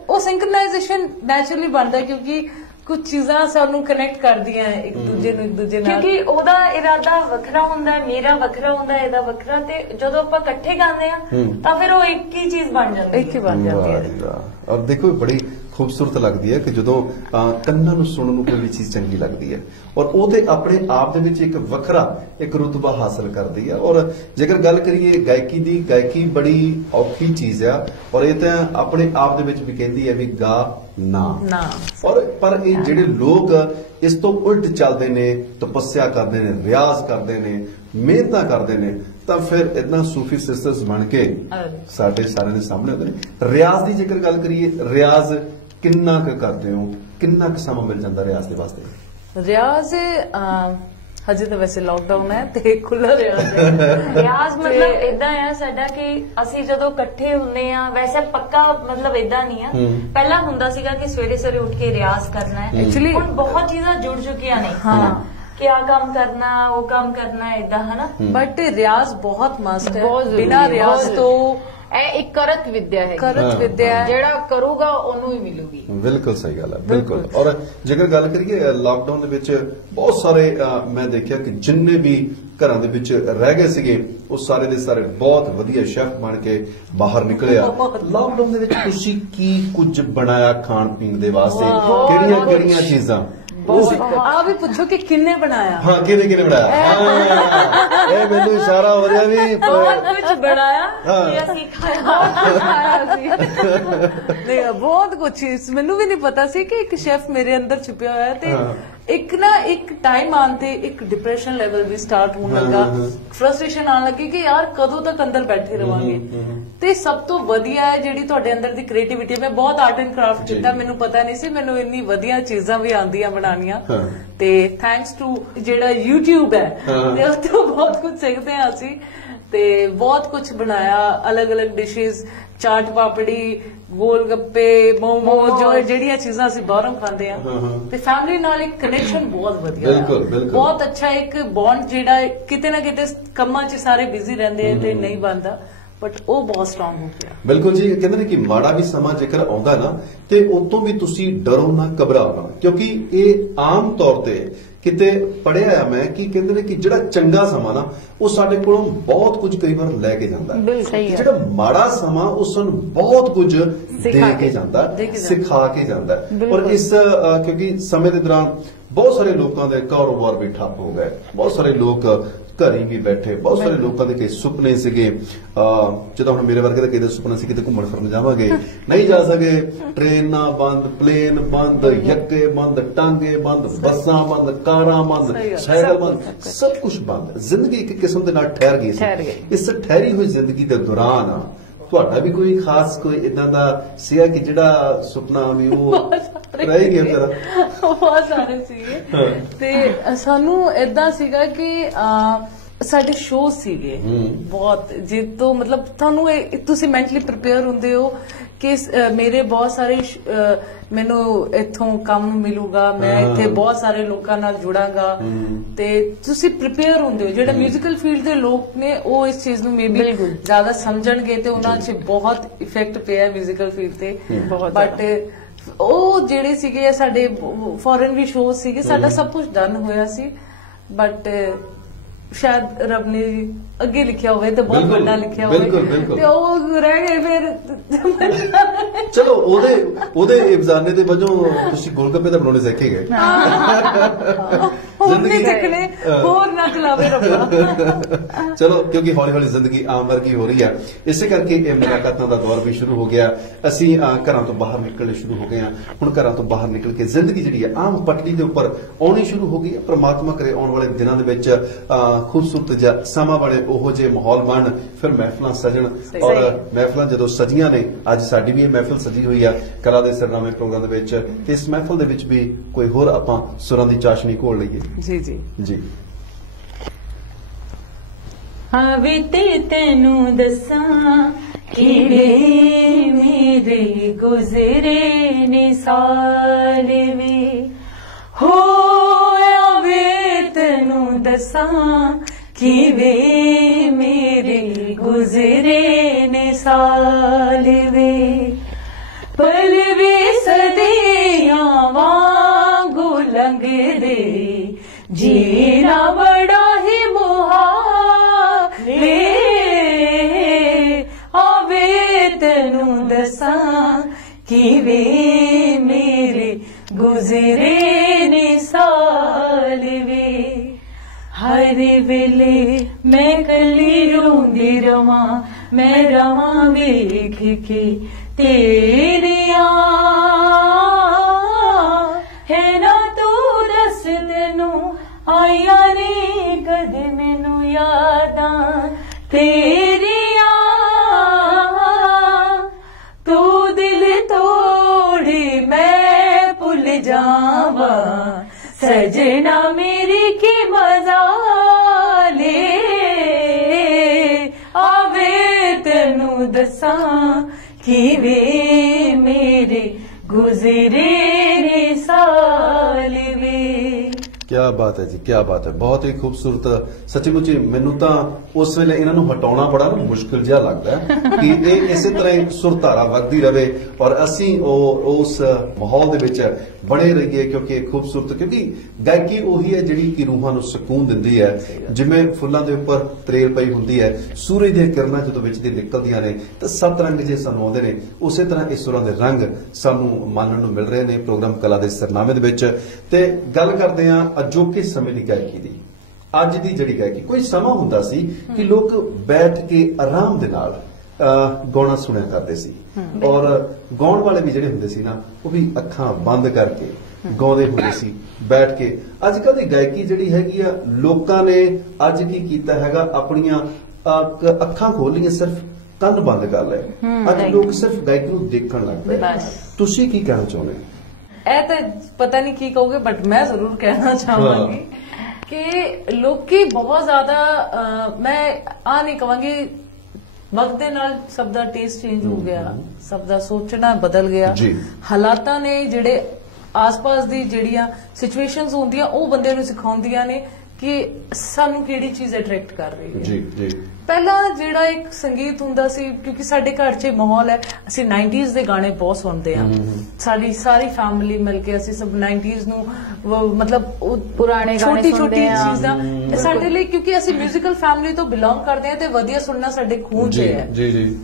ਉਹ ਸਿੰਕਰਨਾਈਜੇਸ਼ਨ ਨੈਚੁਰਲੀ ਬਣਦਾ ਕਿਉਂਕਿ ਕੁਝ ਚੀਜ਼ਾਂ ਸਾਨੂੰ ਕਨੈਕਟ ਕਰਦੀਆਂ ਇੱਕ ਦੂਜੇ ਨਾਲ ਕਿਉਂਕਿ ਉਹਦਾ ਇਰਾਦਾ ਵੱਖਰਾ ਹੁੰਦਾ ਮੇਰਾ ਵੱਖਰਾ ਹੁੰਦਾ ਇਹਦਾ ਵੱਖਰਾ ਤੇ ਜਦੋਂ ਆਪਾਂ ਇਕੱਠੇ ਗਾਉਂਦੇ ਆ ਤਾਂ ਫਿਰ ਉਹ ਇੱਕ ਹੀ ਚੀਜ਼ ਬਣ ਜਾਂਦੀ ਹੈ। ਇੱਕ ਹੀ ਬਣ ਜਾਂਦੀ ਹੈ। ਔਰ ਦੇਖੋ ਬੜੀ ਖੂਬਸੂਰਤ ਲੱਗਦੀ ਹੈ ਕਿ ਜਦੋਂ ਕੰਨਾਂ ਨੂੰ ਸੁਣਨ ਨੂੰ ਕੋਈ ਵੀ ਚੀਜ਼ ਚੰਗੀ ਲੱਗਦੀ ਹੈ ਔਰ ਉਹ ਤੇ ਆਪਣੇ ਆਪ ਦੇ ਵਿੱਚ ਇੱਕ ਵੱਖਰਾ ਇੱਕ ਰੁਤਬਾ ਹਾਸਲ ਕਰਦੀ ਹੈ। ਔਰ ਜੇਕਰ ਗੱਲ ਕਰੀਏ ਗਾਇਕੀ ਦੀ ਗਾਇਕੀ ਬੜੀ ਔਖੀ ਚੀਜ਼ ਆ ਔਰ ਇਹ ਤਾਂ ਆਪਣੇ ਆਪ ਦੇ ਵਿੱਚ ਵੀ ਕਹਿੰਦੀ ਹੈ ਵੀ ਗਾ ਨਾ ਔਰ ਪਰ ਇਹ ਜਿਹੜੇ ਲੋਕ ਇਸ ਤੋਂ ਉਲਟ ਚੱਲਦੇ ਨੇ ਤਪੱਸਿਆ ਕਰਦੇ ਨੇ ਰਿਆਜ਼ ਕਰਦੇ ਨੇ ਮਿਹਨਤਾਂ ਕਰਦੇ ਨੇ ਤਾਂ ਫਿਰ ਇਦਾਂ ਸੂਫੀ ਸਿਸਟਰਸ ਬਣ ਕੇ ਸਾਡੇ ਸਾਰਿਆਂ ਦੇ ਸਾਹਮਣੇ ਹੁੰਦੇ ਨੇ। ਰਿਆਜ਼ ਦੀ ਜੇਕਰ ਗੱਲ ਕਰੀਏ ਰਿਆਜ਼ ਕਿੰਨਾ ਕੁ ਕਰਦੇ ਹੋ ਕਿੰਨਾ ਕੁ ਸਮਾਂ ਮਿਲ ਜਾਂਦਾ ਰਿਆਜ਼ ਦੇ ਵਾਸਤੇ? ਰਿਆਜ਼ ਹਜੇ ਤਾਂ ਵੈਸੇ ਲਾਕਡਾਊਨ ਹੈ ਤੇ ਖੁੱਲਾ ਰਿਆਜ਼ ਹੈ। ਰਿਆਜ਼ ਮਤਲਬ ਇਦਾਂ ਆ ਸਾਡਾ ਕਿ ਅਸੀਂ ਜਦੋਂ ਇਕੱਠੇ ਹੁੰਦੇ ਆ ਵੈਸੇ ਪੱਕਾ ਮਤਲਬ ਇਦਾਂ ਨਹੀਂ ਆ ਪਹਿਲਾਂ ਹੁੰਦਾ ਸੀਗਾ ਕਿ ਸਵੇਰੇ ਉੱਠ ਕੇ ਰਿਆਜ਼ ਕਰਨਾ ਹੈ। ਐਕਚੁਅਲੀ ਹੁਣ ਬਹੁਤ ਚੀਜ਼ਾਂ ਜੁੜ ਚੁੱਕੀਆਂ ਨੇ कि आ काम करना वो काम करना इदा है ना। बट रियाज बहुत मस्त है, बहुत जरूरी बिना है, रियाज बहुत। तो ਇਹ ਇੱਕ ਕਰਤ ਵਿਦਿਆ ਹੈ, करत विद्या है। ਜਿਹੜਾ ਕਰੂਗਾ ਉਹਨੂੰ ਹੀ ਮਿਲੂਗੀ। ਬਿਲਕੁਲ ਸਹੀ ਗੱਲ ਹੈ, ਬਿਲਕੁਲ। ਔਰ ਜੇਕਰ ਗੱਲ ਕਰੀਏ ਲਾਕਡਾਊਨ ਦੇ ਵਿੱਚ ਬਹੁਤ ਸਾਰੇ ਮੈਂ ਦੇਖਿਆ ਕਿ ਜਿੰਨੇ ਵੀ ਘਰਾਂ ਦੇ ਵਿੱਚ ਰਹਿ ਗਏ ਸੀਗੇ ਉਹ ਸਾਰੇ ਦੇ ਸਾਰੇ ਬਹੁਤ ਵਧੀਆ ਸ਼ੈਫ ਬਣ ਕੇ ਬਾਹਰ ਨਿਕਲੇ ਆ। ਲਾਕਡਾਊਨ ਦੇ ਵਿੱਚ ਤੁਸੀਂ ਕੀ ਕੁਝ ਬਣਾਇਆ ਖਾਣ ਪੀਣ ਦੇ ਵਾਸਤੇ, ਕਿਹੜੀਆਂ ਕਿਹੜੀਆਂ ਚੀਜ਼ਾਂ? आप भी पूछो कि किन्ने बनाया। हाँ, किने किने बनाया? हाँ, ये मैंने इशारा हो रहा भी बहुत कुछ बनाया हाँ। ये ਅਸੀਂ ਖਾਇਆ नहीं बहुत कुछ ਮੈਨੂੰ ਵੀ ਨਹੀਂ ਪਤਾ ਸੀ ਕਿ ਇੱਕ ਸ਼ੈਫ ਮੇਰੇ ਅੰਦਰ ਛੁਪਿਆ ਹੋਇਆ ਤੇ ਇੱਕ ਨਾ ਇੱਕ ਟਾਈਮ ਆਉਣ ਤੇ ਇੱਕ ਡਿਪਰੈਸ਼ਨ ਲੈਵਲ ਵੀ ਸਟਾਰਟ ਹੋਣ ਲੱਗਾ, ਫਰਸਟ੍ਰੇਸ਼ਨ ਆਉਣ ਲੱਗੀ ਕਿ ਯਾਰ ਕਦੋਂ ਤੱਕ ਅੰਦਰ ਬੈਠੇ ਰਵਾਂਗੇ। ਤੇ ਸਭ ਤੋਂ ਵਧੀਆ ਹੈ ਜਿਹੜੀ ਤੁਹਾਡੇ ਅੰਦਰ ਦੀ ਕ੍ਰੀਏਟੀਵਿਟੀ। ਮੈਂ ਬਹੁਤ ਆਰਟ ਐਂਡ ਕਰਾਫਟ ਕੀਤਾ, ਮੈਨੂੰ ਪਤਾ ਨਹੀਂ ਸੀ ਮੈਨੂੰ ਇੰਨੀ ਵਧੀਆ ਚੀਜ਼ਾਂ ਵੀ ਆਉਂਦੀਆਂ ਬਣਾਉਣੀਆਂ। ਤੇ ਥੈਂਕਸ ਟੂ ਜਿਹੜਾ YouTube ਹੈ ਤੇ ਉਹ ਤੋਂ ਬਹੁਤ ਕੁਝ ਸਿੱਖਦੇ ਹਾਂ ਅਸੀਂ। ਤੇ ਬਹੁਤ ਕੁਝ ਬਣਾਇਆ, ਅਲੱਗ-ਅਲੱਗ ਡਿਸ਼ਿਸ, ਚਾਟ ਪਾਪੜੀ, ਗੋਲ ਗੱਪੇ, ਮੋਮੋ, ਜੋ ਜਿਹੜੀਆਂ ਚੀਜ਼ਾਂ ਅਸੀਂ ਬਾਹਰੋਂ ਖਾਂਦੇ ਆ। ਤੇ ਫੈਮਿਲੀ ਨਾਲ ਇੱਕ ਕਨੈਕਸ਼ਨ ਬਹੁਤ ਵਧੀਆ ਬਿਲਕੁਲ, ਬਿਲਕੁਲ। ਬਹੁਤ ਅੱਛਾ ਇੱਕ ਬੌਂਡ ਜਿਹੜਾ ਕਿਤੇ ਨਾ ਕਿਤੇ ਕੰਮਾਂ 'ਚ ਸਾਰੇ ਬਿਜ਼ੀ ਰਹਿੰਦੇ ਤੇ ਨਹੀਂ ਬਣਦਾ, ਬਟ ਉਹ ਬਹੁਤ ਸਟਰੋਂਗ ਹੋ ਗਿਆ। ਬਿਲਕੁਲ ਜੀ, ਕਹਿੰਦੇ ਨੇ ਕਿ ਮਾੜਾ ਵੀ ਸਮਾਂ ਜੇਕਰ ਆਉਂਦਾ ਨਾ ਤੇ ਉਦੋਂ ਵੀ ਤੁਸੀਂ ਡਰੋ ਨਾ, ਘਬਰਾਓ ਨਾ, ਕਿਉਂਕਿ ਇਹ ਆਮ ਤੌਰ ਤੇ ਕਿਤੇ ਪੜਿਆ ਆ ਮੈਂ ਕਿ ਕਹਿੰਦੇ ਨੇ ਕਿ ਜਿਹੜਾ ਚੰਗਾ ਸਮਾਂ ਨਾ ਉਹ ਸਾਡੇ ਕੋਲੋਂ ਬਹੁਤ ਕੁਝ ਕਈ ਵਾਰ ਲੈ ਕੇ ਜਾਂਦਾ ਹੈ, ਜਿਹੜਾ ਮਾੜਾ ਸਮਾਂ ਉਹ ਸਾਨੂੰ ਬਹੁਤ ਕੁਝ ਦੇ ਕੇ ਜਾਂਦਾ, ਸਿਖਾ ਕੇ ਜਾਂਦਾ। ਔਰ ਇਸ ਕਿਉਂਕਿ ਸਮੇਂ ਦੇ ਦੌਰਾਨ ਬਹੁਤ ਸਾਰੇ ਲੋਕਾਂ ਦੇ ਕਾਰੋਬਾਰ ਵੀ ਠੱਪ ਹੋ ਗਏ, ਬਹੁਤ ਸਾਰੇ ਲੋਕ ਘਰੇ ਵੀ ਬੈਠੇ, ਬਹੁਤ ਸਾਰੇ ਲੋਕਾਂ ਦੇ ਕਈ ਸੁਪਨੇ ਸੀਗੇ। ਜਦੋਂ ਹੁਣ ਮੇਰੇ ਵਰਗੇ ਦਾ ਕਿਤੇ ਸੁਪਨਾ ਸੀ ਕਿਤੇ ਘੁੰਮਣ ਫਿਰਨ ਜਾਵਾਂਗੇ, ਨਹੀਂ ਜਾ ਸਕੇ, ਟ੍ਰੇਨਾਂ ਬੰਦ, ਪਲੇਨ ਬੰਦ, ਯੱਕੇ ਬੰਦ, ਟਾਂਗੇ ਬੰਦ, ਬੱਸਾਂ ਬੰਦ, ਕਾਰਾਂ ਬੰਦ, ਸਾਈਕਲ ਬੰਦ, ਸਭ ਕੁਝ ਬੰਦ। ਜ਼ਿੰਦਗੀ ਇੱਕ ਕਿਸਮ ਦੇ ਨਾਲ ਠਹਿਰ ਗਈ ਸੀ। ਇਸ ਠਹਿਰੀ ਹੋਈ ਜ਼ਿੰਦਗੀ ਦੇ ਦੌਰਾਨ ਤੁਹਾਡਾ ਵੀ ਕੋਈ ਖਾਸ ਕੋਈ ਇਦਾਂ ਦਾ ਸੀਗਾ ਕਿ ਜਿਹੜਾ ਸੁਪਨਾ ਵੀ ਉਹ ਰਹਿ ਗਿਆ ਤੇਰਾ? ਬਹੁਤ ਸਾਰੇ ਸੀਗੇ ਤੇ ਸਾਨੂੰ ਏਦਾਂ ਸੀਗਾ ਕਿ ਸਾਡੇ ਸ਼ੋਅ ਸੀਗੇ ਬਹੁਤ, ਜਿੱਦੋਂ ਮਤਲਬ ਤੁਹਾਨੂੰ ਤੁਸੀਂ ਮੈਂਟਲੀ ਪ੍ਰਿਪੇਅਰ ਹੁੰਦੇ ਹੋ ਕਿ ਮੇਰੇ ਬਹੁਤ ਸਾਰੇ ਮੈਨੂੰ ਇੱਥੋਂ ਕੰਮ ਮਿਲੂਗਾ, ਮੈਂ ਇੱਥੇ ਬਹੁਤ ਸਾਰੇ ਲੋਕਾਂ ਨਾਲ ਜੁੜਾਂਗਾ ਤੇ ਤੁਸੀਂ ਪ੍ਰਿਪੇਅਰ ਹੁੰਦੇ ਹੋ। ਜਿਹੜਾ ਮਿਊਜ਼ੀਕਲ ਫੀਲਡ ਦੇ ਲੋਕ ਨੇ ਉਹ ਇਸ ਚੀਜ਼ ਨੂੰ ਮੇਬੀ ਜ਼ਿਆਦਾ ਸਮਝਣਗੇ ਤੇ ਉਹਨਾਂ 'ਚ ਬਹੁਤ ਇਫੈਕਟ ਪਿਆ ਮਿਊਜ਼ੀਕਲ ਫੀਲਡ ਤੇ। ਬਟ ਉਹ ਜਿਹੜੇ ਸੀਗੇ ਸਾਡੇ ਫੋਰਨ ਵੀ ਸ਼ੋਅ ਸੀਗੇ, ਸਾਡਾ ਸਭ ਕੁਝ ਡਨ ਹੋਇਆ ਸੀ, ਬਟ ਸ਼ਾਇਦ ਰੱਬ ਨੇ ਅੱਗੇ ਲਿਖਿਆ ਹੋਵੇ ਤੇ ਬਹੁਤ ਵੱਡਾ ਲਿਖਿਆ ਹੋਵੇ ਤੇ ਉਹ ਰਹਿ ਗਏ। ਫਿਰ ਚਲੋ ਉਹਦੇ ਇਬਜ਼ਾਨੇ ਦੇ ਵਜੋਂ ਤੁਸੀਂ ਗੋਲਗੱਪੇ ਤਾਂ ਬਣਾਉਣੇ ਸਿੱਖੇ ਗਏ। ਜ਼ਿੰਦਗੀ ਸਿੱਖਣੇ ਹੋਰ ਨਾ ਚਲਾਵੇ ਰੱਬਾ। ਚਲੋ ਕਿਉਂਕਿ ਹੌਲੀ ਹੌਲੀ ਜ਼ਿੰਦਗੀ ਆਮ ਵਰਗੀ ਹੋ ਰਹੀ ਹੈ, ਇਸੇ ਕਰਕੇ ਇਹ ਮੁਲਾਕਾਤਾਂ ਦਾ ਦੌਰ ਵੀ ਸ਼ੁਰੂ ਹੋ ਗਿਆ। ਅਸੀਂ ਘਰਾਂ ਤੋਂ ਬਾਹਰ ਨਿਕਲਣੇ ਸ਼ੁਰੂ ਹੋ ਗਏ ਹਾਂ। ਹੁਣ ਘਰਾਂ ਤੋਂ ਬਾਹਰ ਨਿਕਲ ਕੇ ਜ਼ਿੰਦਗੀ ਜਿਹੜੀ ਹੈ ਆਮ ਪਟੜੀ ਦੇ ਉੱਪਰ ਆਉਣੀ ਸ਼ੁਰੂ ਹੋ ਗਈ ਹੈ। ਪ੍ਰਮਾਤਮਾ ਕਰੇ ਆਉਣ ਵਾਲੇ ਦਿਨਾਂ ਦੇ ਵਿੱਚ ਖੂਬਸੂਰਤ ਜਿਹਾ ਸਮਾਂ ਬਣੇ, ਉਹੋ ਜਿਹੇ ਮਾਹੌਲ ਬਣ, ਫਿਰ ਮਹਿਫਲਾਂ ਸਜਣ। ਔਰ ਮਹਿਫਲਾਂ ਜਦੋਂ ਸਜੀਆਂ ਨੇ, ਅੱਜ ਸਾਡੀ ਵੀ ਇਹ ਮਹਿਫਲ ਸਜੀ ਹੋਈ ਆ ਕਲਾ ਦੇ ਸਿਰਨਾਮੇ ਪ੍ਰੋਗਰਾਮ ਦੇ ਵਿੱਚ, ਤੇ ਇਸ ਮਹਿਫਲ ਦੇ ਵਿੱਚ ਵੀ ਕੋਈ ਹੋਰ ਆਪਾਂ ਸੁਰਾਂ ਦੀ ਚਾਸ਼ਨੀ ਘੋਲ ਲਈਏ। ਜੀ ਜੀ ਜੀ। ਹਾਂ ਵੇ ਤੈਨੂੰ ਦੱਸਾਂ ਕਿਵੇਂ ਮੇਰੇ ਗੁਜ਼ਰੇ ਨੇ ਸਾਲ ਵੇ, ਹੋਇਆ ਵੇ ਤੈਨੂੰ ਦੱਸਾਂ ਕਿਵੇਂ ਮੇਰੇ ਗੁਜ਼ਰੇ ਨੇ ਸਾਲ ਵੇ, ਪਲ ਵੇ ਸਦੀਆਂ ਵਾਂਗੂ ਲੰਘਦੇ, ਜੀਣਾ ਬੜਾ ਹੀ ਮੁਹਾਲ ਵੇ, ਆਵੇ ਤੈਨੂੰ ਦੱਸਾਂ ਕਿਵੇਂ ਮੇਰੇ ਗੁਜ਼ਰੇ ਨੇ ਸਾਲ ਵੇ। ਹਰ ਵੇਲੇ ਮੈਂ ਕੱਲੀ ਰੋਂਦੀ ਰਵਾਂ, ਮੈਂ ਰਵਾਂ ਵੇਖ ਕੇ ਤੇਰੀਆਂ, ਹੈ ਨਾ ਤੂੰ ਦੱਸ ਤੈਨੂੰ ਆਈਆਂ ਨੀ ਕਦੇ ਮੈਨੂੰ ਯਾਦਾਂ ਤੇਰੀਆਂ, ਤੂੰ ਦਿਲ ਤੋੜੀ ਮੈਂ ਭੁੱਲ ਜਾਵਾਂ, ਸਜਣਾ ਮੇਰੀ ਕੀ ਮਜ਼ਾਲੇ, ਆਵੇ ਤੈਨੂੰ ਦੱਸਾਂ ਕਿਵੇਂ ਮੇਰੇ ਗੁਜ਼ਰੇ ਨੇ ਸਾਲ ਵੇ। क्या बात है जी, क्या बात है, बहुत ही खूबसूरत। सचमुच ਮੈਨੂੰ ਤਾਂ ਉਸ ਵੇਲੇ ਇਹਨਾਂ ਨੂੰ ਹਟਾਉਣਾ ਬੜਾ ਨਾ ਮੁਸ਼ਕਿਲ ਜਿਹਾ ਲੱਗਦਾ ਹੈ ਕਿ ਇਹ ਇਸੇ ਤਰ੍ਹਾਂ ਹੀ ਸੁਰਧਾਰਾ ਵਗਦੀ ਰਵੇ ਔਰ ਅਸੀਂ ਉਸ ਮਾਹੌਲ ਦੇ ਵਿੱਚ ਬਣੇ ਰਹੀਏ, ਕਿਉਂਕਿ ਇਹ ਖੂਬਸੂਰਤ, ਕਿਉਂਕਿ ਗਾਇਕੀ ਉਹੀ ਹੈ ਜਿਹੜੀ ਕਿ ਰੂਹਾਂ ਨੂੰ ਸਕੂਨ ਦਿੰਦੀ ਹੈ। ਜਿਵੇਂ ਫੁੱਲਾਂ ਦੇ ਉੱਪਰ ਤਰੇਲ ਪਈ ਹੁੰਦੀ ਹੈ, ਸੂਰਜ ਦੀਆਂ ਕਿਰਨਾਂ ਜਦੋਂ ਵਿੱਚ ਦੀ ਨਿਕਲਦੀਆਂ ਨੇ ਤਾਂ 7 ਰੰਗ ਜੇ ਸਾਨੂੰ ਆਉਂਦੇ ਨੇ, ਉਸੇ ਤਰ੍ਹਾਂ ਇਸ ਸੁਰਾਂ ਦੇ ਰੰਗ ਸਾਨੂੰ ਮੰਨਣ ਨੂੰ ਮਿਲ ਰਹੇ ਨੇ ਪ੍ਰੋਗਰਾਮ ਕਲਾ ਦੇ ਸਰਨਾਮੇ ਦੇ ਵਿੱਚ। ਤੇ ਗੱਲ ਕਰਦੇ ਹਾਂ ਅਜੋਕੇ ਸਮੇਂ ਦੀ ਗਾਇਕੀ ਦੀ। ਅੱਜ ਦੀ ਜਿਹੜੀ ਗਾਇਕੀ, ਕੋਈ ਸਮਾਂ ਹੁੰਦਾ ਸੀ ਕਿ ਲੋਕ ਬੈਠ ਕੇ ਆਰਾਮ ਦੇ ਨਾਲ ਗਾਉਣਾ ਸੁਣਿਆ ਕਰਦੇ ਸੀ ਔਰ ਗਾਉਣ ਵਾਲੇ ਵੀ ਜਿਹੜੇ ਹੁੰਦੇ ਸੀ ਨਾ ਉਹ ਵੀ ਅੱਖਾਂ ਬੰਦ ਕਰਕੇ ਗਾਉਂਦੇ ਹੁੰਦੇ ਸੀ ਬੈਠ ਕੇ। ਅੱਜ ਕੱਲ੍ਹ ਦੀ ਗਾਇਕੀ ਜਿਹੜੀ ਹੈਗੀ ਆ, ਲੋਕਾਂ ਨੇ ਅੱਜ ਕੀ ਕੀਤਾ ਹੈਗਾ, ਆਪਣੀਆਂ ਅੱਖਾਂ ਖੋਲੀਆਂ, ਸਿਰਫ ਕੰਨ ਬੰਦ ਕਰ ਲਏ। ਅੱਜ ਲੋਕ ਸਿਰਫ ਗਾਇਕੀ ਨੂੰ ਦੇਖਣ ਲੱਗ ਪਏ। ਤੁਸੀਂ ਕੀ ਕਹਿਣਾ ਚਾਹੁੰਦੇ? ਇਹ ਤਾਂ ਪਤਾ ਨਹੀਂ ਕੀ ਕਹੋਗੇ, ਬਟ ਮੈਂ ਜ਼ਰੂਰ ਕਹਿਣਾ ਚਾਹਾਂਗੀ ਕਿ ਲੋਕੀ ਬਹੁਤ ਜ਼ਿਆਦਾ, ਮੈਂ ਆ ਨਹੀਂ ਕਹਾਂਗੀ, ਵਕਤ ਦੇ ਨਾਲ ਸਭ ਦਾ ਟੇਸਟ ਚੇਂਜ ਹੋ ਗਿਆ, ਸਭ ਦਾ ਸੋਚਣਾ ਬਦਲ ਗਿਆ। ਹਾਲਾਤਾਂ ਨੇ ਜਿਹੜੇ ਆਸ-ਪਾਸ ਦੀ ਜਿਹੜੀਆਂ ਸਿਚੁਏਸ਼ਨਸ ਹੁੰਦੀਆਂ ਉਹ ਬੰਦੇ ਨੂੰ ਸਿਖਾਉਂਦੀਆਂ ਨੇ ਕਿ ਸਾਨੂੰ ਕਿਹੜੀ ਚੀਜ਼ ਅਟਰੈਕਟ ਕਰ ਰਹੀ ਹੈ। ਜੀ ਪਹਿਲਾਂ ਜਿਹੜਾ ਇੱਕ ਸੰਗੀਤ ਹੁੰਦਾ ਸੀ, ਕਿਉਂਕਿ ਸਾਡੇ ਘਰ 'ਚ ਮਾਹੌਲ ਹੈ, ਅਸੀਂ 90s ਦੇ ਗਾਣੇ ਬਹੁਤ ਸੁਣਦੇ ਹਾਂ, ਸਾਡੀ ਸਾਰੀ ਫੈਮਿਲੀ ਮਿਲ ਕੇ ਅਸੀਂ ਸਭ 90s ਨੂੰ ਮਤਲਬ ਪੁਰਾਣੇ ਛੋਟੀ ਚੀਜ਼ਾਂ ਸਾਡੇ ਲਈ, ਕਿਉਂਕਿ ਅਸੀਂ ਮਿਊਜ਼ੀਕਲ ਫੈਮਿਲੀ ਤੋਂ ਬਿਲੋਂਗ ਕਰਦੇ ਹਾਂ ਤੇ ਵਧੀਆ ਸੁਣਨਾ ਸਾਡੇ ਖੂਨ 'ਚ ਹੈ। ਜੀ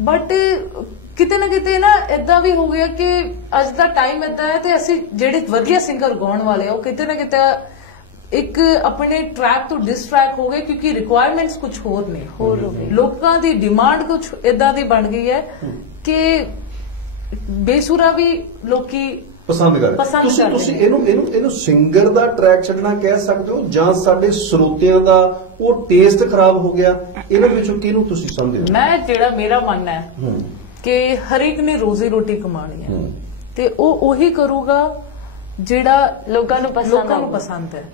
ਬਟ ਕਿਤੇ ਨਾ ਕਿਤੇ ਨਾ ਏਦਾਂ ਵੀ ਹੋ ਗਿਆ ਕਿ ਅੱਜ ਦਾ ਟਾਈਮ ਏਦਾਂ ਹੈ ਤੇ ਅਸੀਂ ਜਿਹੜੇ ਵਧੀਆ ਸਿੰਗਰ ਗਾਉਣ ਵਾਲੇ ਆ ਉਹ ਕਿਤੇ ਨਾ ਕਿਤੇ ਇੱਕ ਆਪਣੇ ਟਰੈਕ ਤੋਂ ਡਿਸਟਰੈਕਟ ਹੋ ਗਏ, ਕਿਉਂਕਿ ਰਿਕੁਆਇਰਮੈਂਟਸ ਕੁਝ ਹੋਰ ਨੇ, ਹੋਰ ਹੋ ਗਏ। ਲੋਕਾਂ ਦੀ ਡਿਮਾਂਡ ਕੁਝ ਏਦਾਂ ਦੀ ਬਣ ਗਈ ਹੈ ਕਿ ਬੇਸੁਰਾ ਵੀ ਲੋਕੀ ਪਸੰਦ ਕਰਦੇ। ਤੁਸੀਂ ਇਹਨੂੰ ਸਿੰਗਰ ਦਾ ਟਰੈਕ ਛੱਡਣਾ ਕਹਿ ਸਕਦੇ ਹੋ ਜਾਂ ਸਾਡੇ ਸਰੋਤਿਆਂ ਦਾ ਉਹ ਟੇਸਟ ਖਰਾਬ ਹੋ ਗਿਆ? ਇਹਨਾਂ ਵਿੱਚੋਂ ਕਿਹਨੂੰ ਤੁਸੀਂ ਸਮਝਦੇ ਹੋ? ਮੈਂ ਜਿਹੜਾ ਮੇਰਾ ਮੰਨਣਾ ਹੈ ਕਿ ਹਰ ਇੱਕ ਨੇ ਰੋਜ਼ੀ ਰੋਟੀ ਕਮਾਣੀ ਹੈ ਤੇ ਉਹ ਉਹੀ ਕਰੂਗਾ ਜਿਹੜਾ ਲੋਕਾਂ ਨੂੰ ਪਸੰਦ ਹੈ।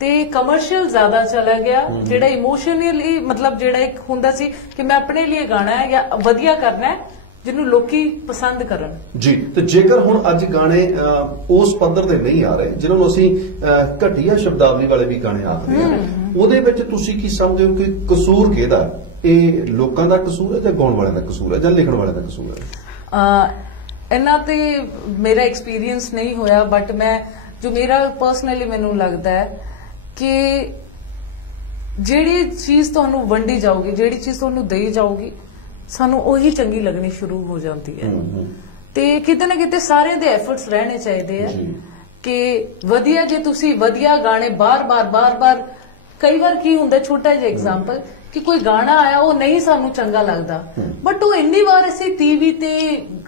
ਤੇ ਕਮਰਸ਼ੀਅਲ ਜ਼ਿਆਦਾ ਚਲਾ ਗਿਆ, ਜਿਹੜਾ ਇਮੋਸ਼ਨਲੀ ਮਤਲਬ ਜਿਹੜਾ ਇੱਕ ਹੁੰਦਾ ਸੀ ਕਿ ਮੈਂ ਆਪਣੇ ਲਈ ਗਾਣਾ ਹੈ ਜਾਂ ਵਧੀਆ ਕਰਨਾ ਹੈ ਜਿਹਨੂੰ ਲੋਕੀ ਪਸੰਦ ਕਰਨ। ਜੀ, ਤੇ ਜੇਕਰ ਹੁਣ ਅੱਜ ਗਾਣੇ ਉਸ ਪੱਧਰ ਦੇ ਨਹੀਂ ਆ ਰਹੇ ਜਿਹਨਾਂ ਨੂੰ ਅਸੀਂ ਘਟੀਆ ਸ਼ਬਦਾਵਲੀ ਵਾਲੇ ਵੀ ਗਾਣੇ ਆਖਦੇ ਹਾਂ, ਉਹਦੇ ਵਿੱਚ ਤੁਸੀਂ ਕੀ ਸਮਝਦੇ ਹੋ ਕਿ ਕਸੂਰ ਕਿਹਦਾ? ਇਹ ਲੋਕਾਂ ਦਾ ਕਸੂਰ ਹੈ ਜਾਂ ਗਾਉਣ ਵਾਲਿਆਂ ਦਾ ਕਸੂਰ ਹੈ ਜਾਂ ਲਿਖਣ ਵਾਲਿਆਂ ਦਾ ਕਸੂਰ ਹੈ? ਇਹਨਾਂ ਤੇ ਮੇਰਾ ਐਕਸਪੀਰੀਅੰਸ ਨਹੀਂ ਹੋਇਆ, ਬਟ ਮੈਂ ਜੋ ਮੇਰਾ ਪਰਸਨਲੀ ਮੈਨੂੰ ਲੱਗਦਾ ਹੈ ਕਿ ਜਿਹੜੀ ਚੀਜ਼ ਤੁਹਾਨੂੰ ਵੰਡੀ ਜਾਊਗੀ, ਜਿਹੜੀ ਚੀਜ਼ ਤੁਹਾਨੂੰ ਦੇਈ ਜਾਊਗੀ, ਸਾਨੂੰ ਉਹੀ ਚੰਗੀ ਲੱਗਣੀ ਸ਼ੁਰੂ ਹੋ ਜਾਂਦੀ ਹੈ। ਤੇ ਕਿਤੇ ਨਾ ਕਿਤੇ ਸਾਰਿਆਂ ਦੇ ਐਫਰਟਸ ਰਹਿਣੇ ਚਾਹੀਦੇ ਆ ਕਿ ਵਧੀਆ, ਜੇ ਤੁਸੀਂ ਵਧੀਆ ਗਾਣੇ ਬਾਰ-ਬਾਰ ਕਈ ਵਾਰ ਕੀ ਹੁੰਦਾ, ਛੋਟਾ ਜਿਹਾ ਐਗਜ਼ਾਮਪਲ ਕਿ ਕੋਈ ਗਾਣਾ ਆਇਆ ਉਹ ਨਹੀਂ ਸਾਨੂੰ ਚੰਗਾ ਲੱਗਦਾ, ਬਟ ਉਹ ਇੰਨੀ ਵਾਰ ਅਸੀਂ ਟੀਵੀ ਤੇ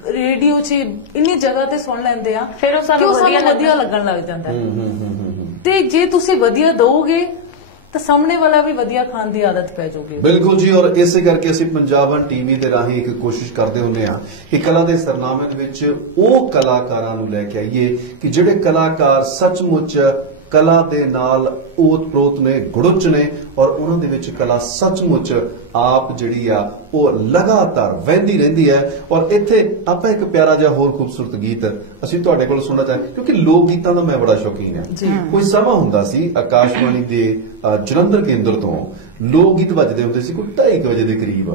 ਰੇਡੀਓ 'ਚ ਇੰਨੀ ਜਗ੍ਹਾ ਤੇ ਸੁਣ ਲੈਂਦੇ ਆ ਫਿਰ ਉਹ ਸਾਨੂੰ ਵਧੀਆ ਲੱਗਣ ਲੱਗ ਜਾਂਦਾ। ਤੇ ਜੇ ਤੁਸੀਂ ਵਧੀਆ ਦਓਗੇ ਤਾਂ ਸਾਹਮਣੇ ਵਾਲਾ ਵੀ ਵਧੀਆ ਖਾਣ ਦੀ ਆਦਤ ਪੈ ਜਾਊਗੀ। ਬਿਲਕੁਲ ਜੀ, ਔਰ ਇਸੇ ਕਰਕੇ ਅਸੀਂ ਪੰਜਾਬਨ ਟੀਵੀ ਦੇ ਰਾਹੀਂ ਇੱਕ ਕੋਸ਼ਿਸ਼ ਕਰਦੇ ਹੁੰਦੇ ਆ ਕਿ ਕਲਾ ਦੇ ਸਰਨਾਮੇ ਦੇ ਵਿੱਚ ਉਹ ਕਲਾਕਾਰਾਂ ਨੂੰ ਲੈ ਕੇ ਆਈਏ ਕਿ ਜਿਹੜੇ ਕਲਾਕਾਰ ਸੱਚਮੁੱਚ ਕਲਾ ਦੇ ਨਾਲ ਓਤ-ਪ੍ਰੋਤ ਨੇ, ਗੁੜੁੱਚ ਨੇ ਔਰ ਉਹਨਾਂ ਦੇ ਵਿੱਚ ਕਲਾ ਸੱਚਮੁੱਚ ਆਪ ਜਿਹੜੀ ਆ ਉਹ ਲਗਾਤਾਰ ਵਹਿੰਦੀ ਰਹਿੰਦੀ ਹੈ। ਔਰ ਇੱਥੇ ਆਪਾਂ ਇੱਕ ਪਿਆਰਾ ਜਿਹਾ ਹੋਰ ਖੂਬਸੂਰਤ ਗੀਤ ਅਸੀਂ ਤੁਹਾਡੇ ਕੋਲ ਸੁਣਨਾ ਚਾਹਾਂਗੇ, ਕਿਉਂਕਿ ਲੋਕ ਗੀਤਾਂ ਦਾ ਮੈਂ ਬੜਾ ਸ਼ੌਕੀਨ ਹਾਂ। ਕੋਈ ਸਮਾਂ ਹੁੰਦਾ ਸੀ ਆਕਾਸ਼ਵਾਣੀ ਦੇ ਜਲੰਧਰ ਕੇਂਦਰ ਤੋਂ ਲੋਕ ਗੀਤ ਵੱਜਦੇ ਹੁੰਦੇ ਸੀ ਕੋਈ 2:30 ਵਜੇ ਦੇ ਕਰੀਬ,